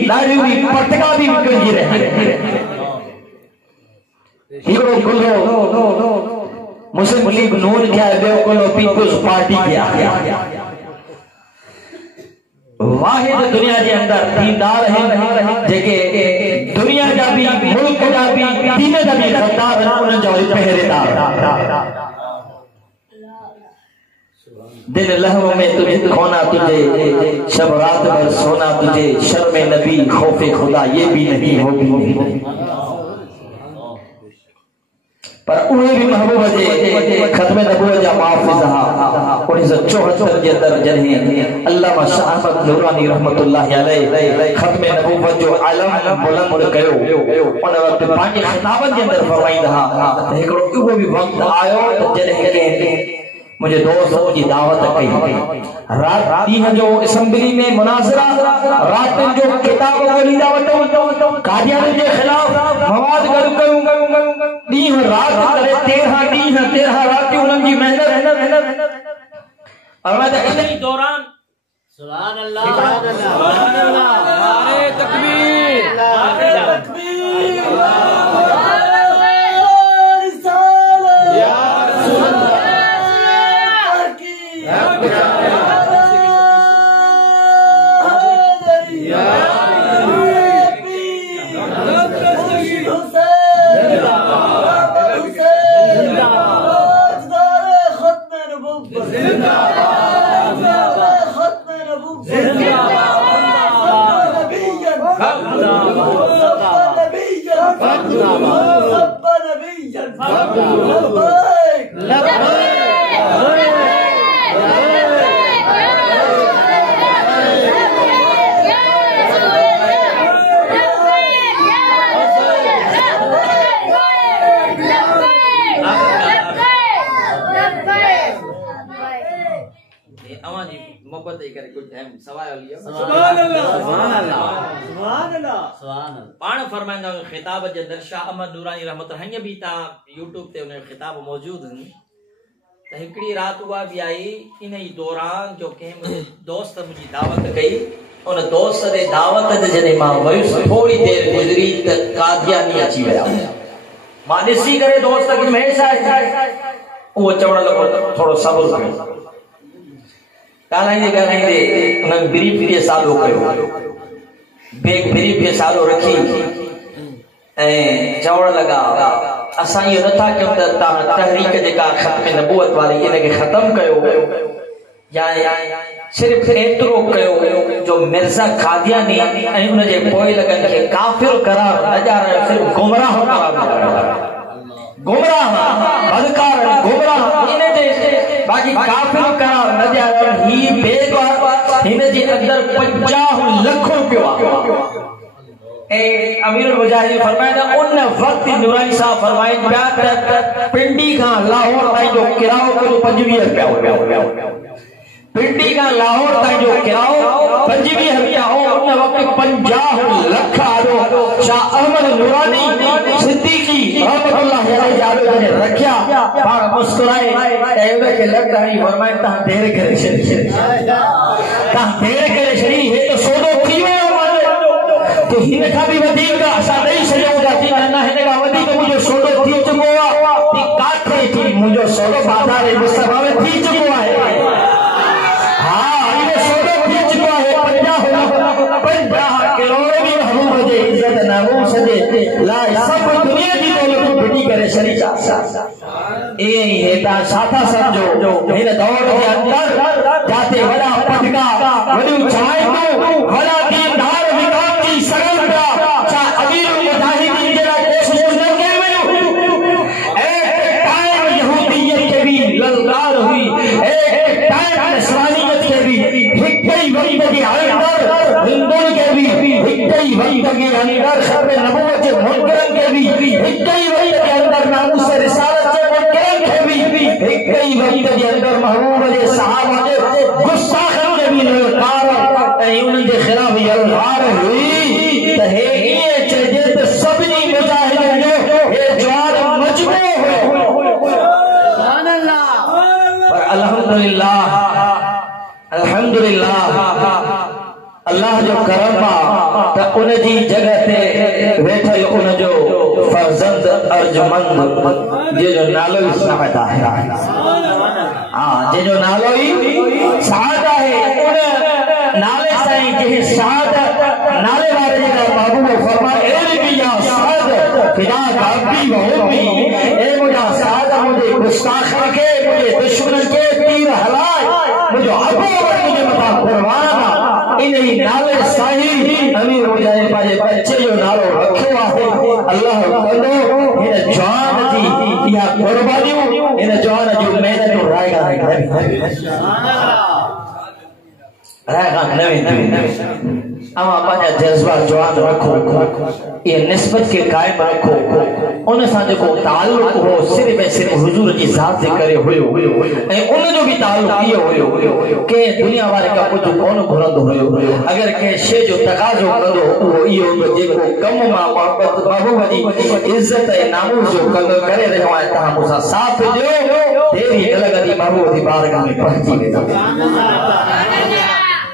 लाड़ी भी पटका भी विकजी रहे हिकड़ो गुलो मुस्लिम लीग नून क्या है गुलो पीपल्स पार्टी क्या वाहिद दुनिया के अंदर दीनदार है जेके दुनिया जा भी मुल्क जा भी दीन जा भी खद्दार उन जो पहरेदार दिन लहव में तुझे खोना तुझे शब रात भर सोना तुझे शर्म नबी खौफे खुदा ये भी नहीं होगी पर उहे भी महबूब जे खत्म नबूवत जा माफिज हा 1974 के अंदर जॾहिं अल्लामा शाह अहमद नूरानी रहमतुल्लाह अलैहि खत्म नबूवत जो आलम बुलंद कयो उन वक्त पंहिंजे खिताबनि जे अंदर फरमाईंदा हा त हिकिड़ो उहो भी वक्त आयो त जॾहिं के मुझे दोस्तों की दावत कई रात ॾींहं जो असेंबली में मुनाज़रा रात जो किताब ॻोल्हींदा वठो कादियानी जे खिलाफ मवाद गॾु कयूं ॾींहं रात करे 13 रातियूं उन्हनि जी मेहनत और मैं इन दौरान सुभान अल्लाह सुभान अल्लाह नारे तकबीर नारे तकबीर पाण फरमाइंदा खिताब जे अंदर शाह अहमद नूरानी रहमत हंगे भी ता यूट्यूब ते उन खिताब मौजूद हैं त हिकड़ी रात हुआ भी आई इन ही दौरान जो के दोस्त मुझी दावत कई उन दोस्त दे दावत जे जने मां वयुस थोड़ी देर गुजरी त कादियानी अची वया मां ॾिसी करे दोस्त के हमेशा वो चवण लॻो थोड़ो सब्र कयो ॻाल्हाईंदे उन्हनि ब्रीफ खे सालो कयो ब्रीफ खे सालो रखी ऐं चवण लॻा असां इहो नथा कयूं त तव्हां तहरीक जेका ख़त्म नबूवत वारी इनखे ख़त्म कयो या सिर्फ़ एतिरो कयो जो मिर्ज़ा कादियानी ऐं उनजे पोइ लॻनि खे काफ़िर करार न ॾियारायो सिर्फ़ गुमराह बदकार गुमराह इन जे बाकी काफिर करार न ॾियारायो ही बेगवार हिन जे अंदर 50 लख रुपया ए अमीरुल मुजाहिदीन फरमाया उन वक्त नूरानी साहब फरमाए पिया पिंडी का लाहौर ताईं जो किराओ को 25 रुपया हो पिंडी का लाहौर ताईं जो किराओ 25 रुपया हो उन वक्त 50 लख आयो शाह अहमद नूरानी सिद्दीकी रहमतुल्लाह अलैहि जालो ने रखया पाण मुस्कुराए ए के लग रही फरमाए ता देर करे छड़ी हे तो सोदो थी वियो तो हिन का भी वधीक असां ॾेई छॾियूं था कि न हिन खां वधीक मुंहिंजो सौदो थी चुको आहे कि काथे थी मुंहिंजो सौदो बाज़ार मुस्तफ़ा में थी चुको आहे हाँ इहो सौदो थी चुको आहे 50 करोड़ भी महबूब जे इज्जत नामूस जे लाइ सब दुनिया जी दौलत फिटी करे छॾी ए हेता साथा समझो हिन दौर जे अंदर जाते वॾा पटका वॾियूं चांहियूं वॾा दीनदार ललकार हुई एक टाइम नस्वानियत के भी हिकड़ी वरी बदी अंदर पैगंबर खत्म नबूवत के मुनकरन के भी एक ही वक्त के अंदर नामूस रिसालत के मुनकरन के भी एक ही वक्त के अंदर महबूब के सहाबा के गुस्ताखन के भी नकार ऐ उन के खिलाफ यलगार हुई त है ये चजे त सभी मुजाहिदीन जो ये जवान मजबूर हो सुभान अल्लाह। पर अल्हम्दुलिल्लाह अल्हम्दुलिल्लाह अल्लाह जो करम त उन जी जगह ते वेठल उन जो फर्जंद अर्जुमंद जे जो नालो ही सादा है। हां जे जो नालो ही सादा है उन नाले साईं जे सादा नाले वाले जेका महबूब फरमाए ए भी या सादा फिदा काबी व उम्मी ए मुझा सादा मुझे गुस्ताख के मुझे दुश्मन के तीर हलाए मुझे अबू मुझे मता कुर्बान इन्हीं नाले साईं अमीर मुजाहिद पाजे बच्चे जो नालो रखो आहे अल्लाह कंदो इन जान जी या कुर्बानियों इन जान जो मेहनत रायगा नवी अमा पांजा जज्बा जवान रखो ये निस्बत के कायम रखो उन सां जेको ताल्लुक हो सिर्फ ऐं सिर्फ हुजूर जी ज़ात जे करे हुयो ऐं उन जो भी ताल्लुक इहो हुयो के दुनिया वारे का कुछ कोन घुरंदो हुयो अगर के शे जो तकाज़ो कंदो उहो इहो जेको कम मां मोहब्बत महबूब जी इज्जत ऐं नामूस जो कंदो करे रहियो आहे तव्हां मूंसां साथ ॾियो देरी अलॻि महबूब जी बारगाह में पहुची वेंदा।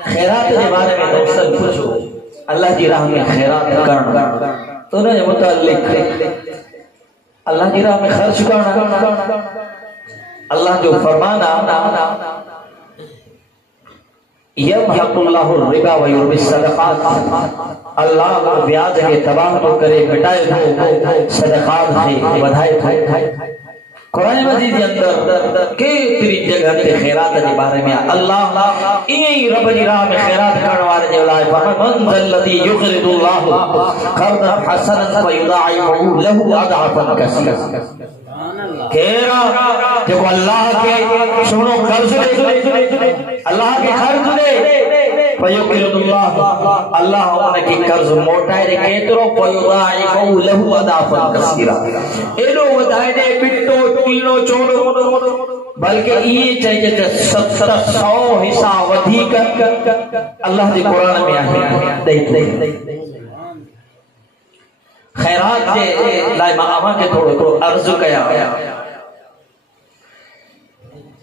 खैरात के बारे में दोस्तन पूछो अल्लाह की राह में खैरात करना तो उन्हें मुताल्लिक अल्लाह की राह में खर्च करना अल्लाह जो फरमाना यमहकुल्लाहु रिबा व युर्बिस सदक़ात अल्लाह ब्याज के तबाह तो करे घटाए दो सदक़ात है वधाए थे। कुरान मजीद के अंदर केतरी जगह ते खैरात के बारे में अल्लाह ई रब जी राह में खैरात करने वाले जे लाए मन जल्लदी युक़रिदुल्लाहु क़र्दन हसनन फयुदाइफु लहु अदअफन कसीरा केरा जो अल्लाह के सुनो कर्ज दे अल्लाह के कर्ज दे फयुक़रिदुल्लाह अल्लाह उनके कर्ज मोटाए दे केतरो फयुदाइफु लहु अदअफन कसीरा एडो वधाए दे बिटो तीनो चोड़ो बल्कि ये चाहिए 700 हिस्सा वधिक अल्लाह के कुरान में आहे दे खैरात के लाइ मां अवां के थोड़ो अर्ज कया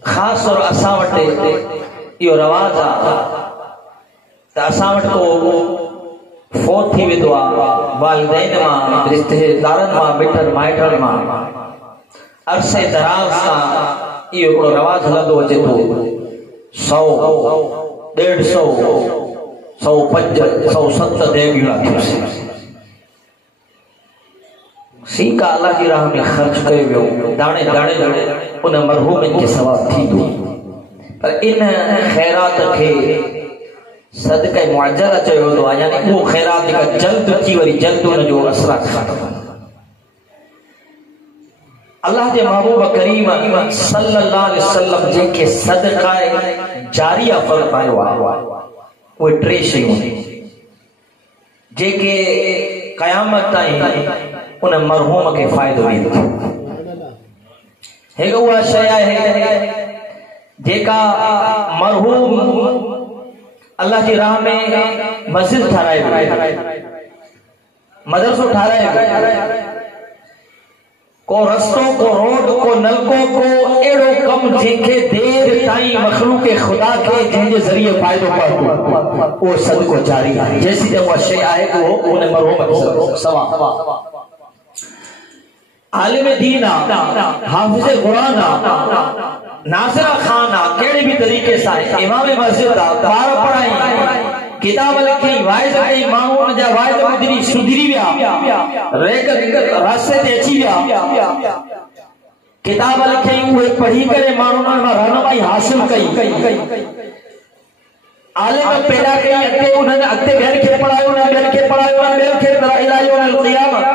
खास और असां वटि इहो रवाज आहे त असां वटि को फोत थी वेंदो आहे वालिदैन मां रिश्तेदारनि मां मिटनि माइटनि मां अरसे दराज सां इहो हिकिड़ो रवाज हलंदो अचे थो 100 150 105 107 देगिड़ा थियुसि सीका अल्लाह की राह में खर्च कयो वियो दाणे दाणे उन मरहूमनि के सवाब थींदो पर इन खैरात के सदक़े मुअज्जल चयो वेंदो आहे यानी उहो खैरात जेका जल्द अची वरी जल्द उन जो असर ख़त्म अल्लाह के महबूब करीम सल्लल्लाहु अलैहि वसल्लम जेके सदक़ा जारिया फरमायो आहे उहे टे शयूं जेके क़यामत ताईं उन मरहूम के फायदो ॾींदो हिकु उहा शइ आहे जेका मरहूम अल्लाह की राह में मस्जिद ठाराए मदरसो ठाराए को रस्तो को रोड को नलको को एड़ो कम जेके देर ताईं मखलूक खुदा के जंहिंजे ज़रिए फ़ाइदो पहुतो वो सदको जारी है जैसी उहा शइ आहे वो उन मरहूम सवा आलिम दीन हाफिज कुरान नासिरा खान केड़े भी तरीके से इमाम मस्जिद बार पढ़ाई किताब लिखी वाइज कई माण्हू जा वाइज मुदरी सुधरी विया रेक रास्ते ते अची विया किताब लिखी उहे पढ़ी करे माण्हुनि मां रहनुमाई हासिल कई आलिम पैदा कई अॻिते उन्हनि अॻिते ॿियनि खे पढ़ायो न ॿियनि खे पढ़ायो न ॿियनि खे इला यौमिल क़ियामत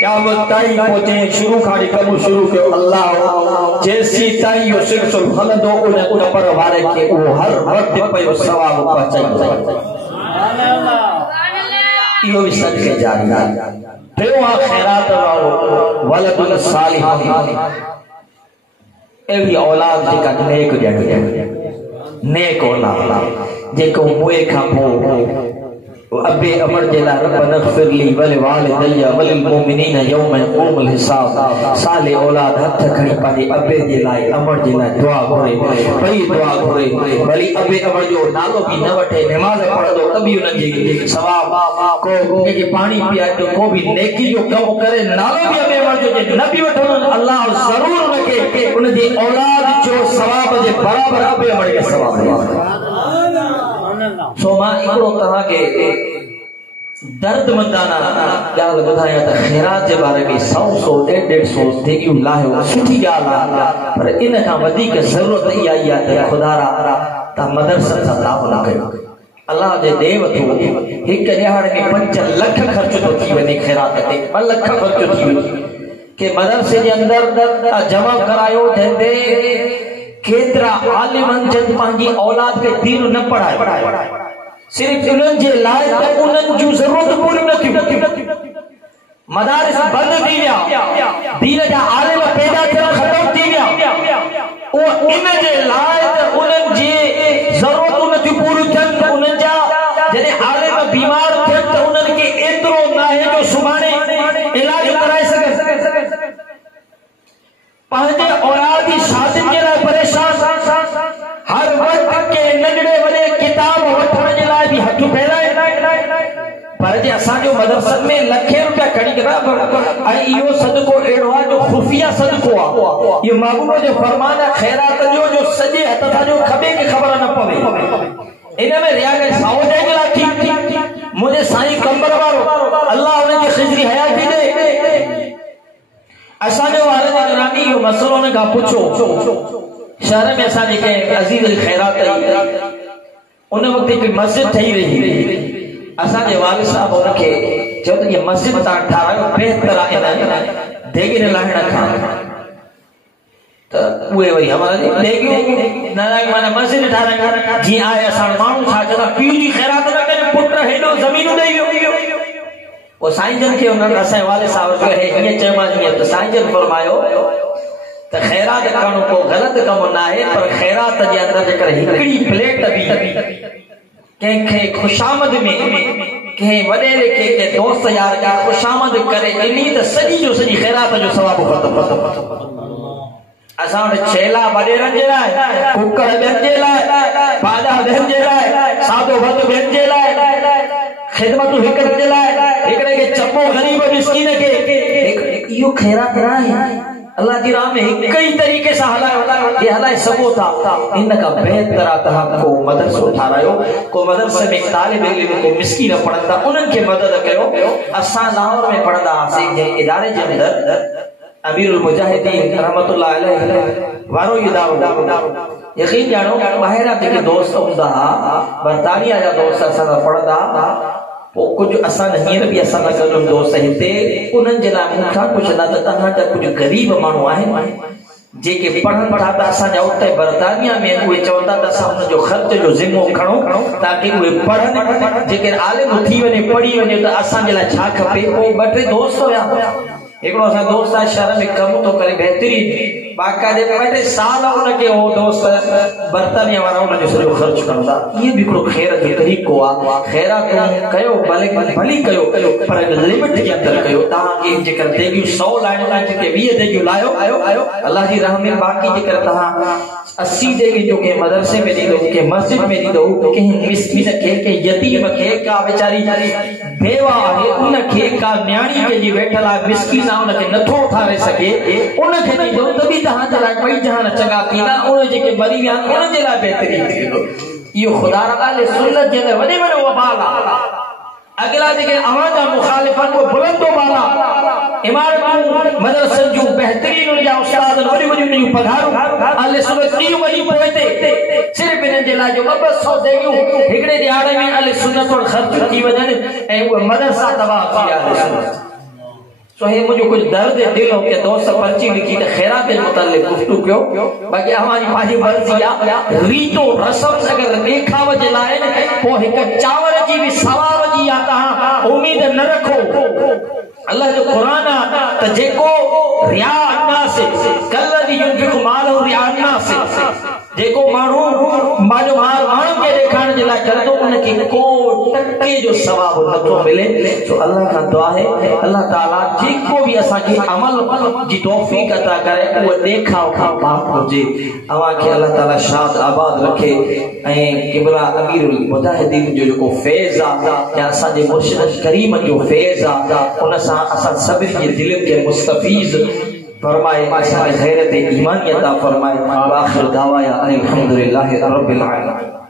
क़यामत ताईं पहुचे शुरू खां कम शुरू कयो अल्लाह जैसी ताईं यो सिलसिलो हलंदो उन पर वारे के वो हर वक्त पे सवाब पहुचाई सुभान अल्लाह इहो भी सदके जारी आहे। टियों आहे खैरात वारो वलदुन सालिह, अहिड़ी औलाद जेका नेक ॼणे, नेक औलाद जेको मुए खां पोइ अबे अमर जेला रब्बना इग़फिर ली वल वालिदैया वल मुमिनीन यौम यक़ूमुल हिसाब। साले औलाद हथ खणी पंहिंजे अबे जे लाइ अमर जे लाइ दुआ घुरे, भई दुआ घुरे, भली अबे अमर जो नालो बि न वठे, नमाज़ पढ़ंदो त बि उन जे सवाब, को के पानी पिया तो को भी नेकी जो कम करे, नालो भी अबे अमर जो न बि वठो, अल्लाह ज़रूर उनके उन जी औलाद जो सवाब जे बराबर अबे अमर के सवाब ॾींदो। सो मां हिकिड़ो तरह के दर्द मंदाना ॻाल्हि ॿुधायां त खैरात जे बारे में 100-150 देगियूं लाहियो, सुठी ॻाल्हि आहे, पर इन खां वधीक ज़रूरत इहा ई आहे त खुदा तव्हां मदरसनि सां ताउन कयो। अल्लाह जे ॾे वठो, हिकु ॾियाड़ में 5 लख ख़र्च थो थी वञे खैरात ते, 2 लख ख़र्च थी वञे के मदरसे जे अंदरि जमा करायो, जंहिंते केतिरा आलिमनि जन पंहिंजी औलाद खे दीन न पढ़ाए, सिर्फ उन्हनि जे लाइ त उन्हनि जूं ज़रूरत पूरी न थियूं, मदारिस बंदि थी विया, दीन जा आलिम पैदा थियण ख़तम थी विया, उहो इन जे लाइ त उन्हनि जी ज़रूरतूं न थियूं पूरियूं थियनि, त उन्हनि जा जॾहिं आलिम बीमार थियनि त उन्हनि खे एतिरो न आहे जो सुभाणे इलाज कराए सघनि। पंहिंजे औलाद जी शादियुनि जे लाइ परेशान, हर वक्त के नंढड़े वॾे किताब वठण जे लाइ बि हथ फैलाए, पर जे असांजो मदरसनि में लखे रुपया खणी करे, ऐं इहो सदको अहिड़ो आहे जो खुफ़िया सदको आहे। इहो महबूब जो फरमान आहे खैरात जो सॼे हथ सां जो खबे खे ख़बर न पवे। इन में रिया खे साओ ॾियण जे लाइ ठीक मुंहिंजे साईं कंबर वारो अल्लाह हुनखे खिजरी हयाती ॾे। असांजो वारद गिरामी इहो मसलो हुन खां पुछो, शहर में असां जेके अज़ीज़ खैरात उन वक़्तु हिकु मस्जिद ठही रही, असांजे वालिद साहब हुनखे चयो त इहा मस्जिद तव्हां ठारायो, बहितर आहे इन देगिन लाहिण खां, त उहे वरी हमारे देगियूं न माना मस्जिद ठारायूं जीअं आहे। असां माण्हू छा चवंदा पीउ जी खैरात न कजे, पुट हेॾो ज़मीन ॾेई वियो। वो साईं जन के उन्होंने असां वाले साहब जो है ये चयमानी तो साईं जन फरमायो त खैरात करणो को गलत कम ना है, पर खैरात जे अंदर जेकर हिकड़ी प्लेट भी कंहिंखे खुशामद में कंहिं वॾेरे के दोस्त यार का खुशामद करे ॾिनी त सॼी जो सॼी खैरात जो सवाब ख़तम। असां वटि छेला वॾेरनि जे लाइ, कुकर ॿियनि जे लाइ, भाॼा ॿियनि जे लाइ, सादो भत ॿियनि जे लाइ, खिदमतूं हिकिड़े जे लाइ, हिकिड़े खे चपो ग़रीब मिस्कीन खे, इहो खैरात न आहे। अल्लाह जी राह में हिकु ई तरीक़े सां हलाए सघो था। इन खां बहितर आहे तव्हां को मदरसो ठारायो, को मदरसे में तालिब इल्म को मिस्कीन पढ़ंदा उन्हनि खे मदद कयो। असां लाहौर में पढ़ंदा हुआसीं, जंहिं इदारे जे अंदरि अमीरुल मुजाहिदीन रहमतुल्लाह अलैहि वारो इदारो, यकीन जानो ॿाहिरां जेके दोस्त हूंदा हुआ, बर्तानिया जा दोस्त असां सां पढ़ंदा हुआ, पोइ कुझु असां हींअर बि असां सां गॾु दोस्त हिते, उन्हनि जे लाइ मूंखां पुछंदा त तव्हांजा कुझु ग़रीब माण्हू आहिनि जेके पढ़नि था त असांजा उते बर्तानिया में, उहे चवंदा त असां हुनजो ख़र्च जो ज़िम्मो खणूं ताकी उहे पढ़नि, जेके आलिम थी वञे पढ़ी वञे त असांजे लाइ छा खपे। पोइ 2-3 दोस्त हुया, हिकिड़ो असां दोस्त आहे शहर में कमु थो करे बहितरीन, बाक़ाइदे 2 साल उनखे उहो दोस्त बर्तानिया वारा उनजो सॼो ख़र्च कंदा। इहे बि हिकिड़ो ख़ैर जो तरीक़ो आहे। खैरात कयो भली कयो, पर लिमिट जे अंदरि कयो। तव्हांखे जेकर देगियूं 100 लाइणियूं आहिनि, जेके 20 देगियूं लायो, अल्लाह जी राह में, बाक़ी जेकर तव्हां 80 देगियूं जो कंहिं मदरसे में ॾींदो, कंहिं मस्जिद में ॾींदो, कंहिं मिस्कीन खे, कंहिं यतीम खे, का वेचारी बेवा आहे उनखे, का न्याणी जंहिंजी वेठल आहे मिस्कीन आहे उनखे नथो उथारे सघे, उनखे ॾींदो त बि तव्हांजे लाइ ॿई जहान चङा थींदा। उन जेके मरी विया आहिनि उन्हनि जे लाइ बहितरीन थींदो। इहो ख़ुदा ताला सुन्नत जे लाइ वॾे वॾो वबाल आहे। अगला जेके अवां जा मुखालिफन को बुलंदो बाला इमारतूं मदरसनि जूं बहितरीन उन जा उस्ताद वॾी वॾी उन जूं पघारूं अले सुन्नत ॾींहुं वॾी पोइते सिर्फ़ इन्हनि जे लाइ जो 200 देगियूं हिकिड़े ॾियारे में अले सुन्नत और ख़र्च थी वञनि ऐं उहे मदरसा तबाह थी विया। सो हे मुझे कुछ दर्द दिल हो के दोस्त पर्ची लिखी तो खैरात के मुतालिक गुफ्तगू क्यों बाकी हमारी पाजी मर्जी आ रीतो रस्म अगर देखाव जे लाए वो एक चावल जी भी सवाब जी आता उम्मीद न रखो अल्लाह जो कुरान त जेको रिया अन्नास कल्लदी युनफिकु मालहु रिया अन्नास जेको मानू मानो मानू के देखाण जे लाइ करतो उनके को टके जो सवाब नथो मिले। तो अल्लाह का दुआ है अल्लाह ताला जेको भी असा के अमल जी तौफीक अता करे वो देखाव का पाक हुजे अवा के अल्लाह ताला शाद आबाद रखे ए किबला अमीरुल मुजाहिदीन जो फैज आ या असा जे मुर्शिद करीम जो फैज आ उन सा असा सभी के दिल के मुस्तफीज फरमाए गैरत ईमान अता फरमाए। आखिर दावा अल्हम्दुलिल्लाहि रब्बिल आलमीन।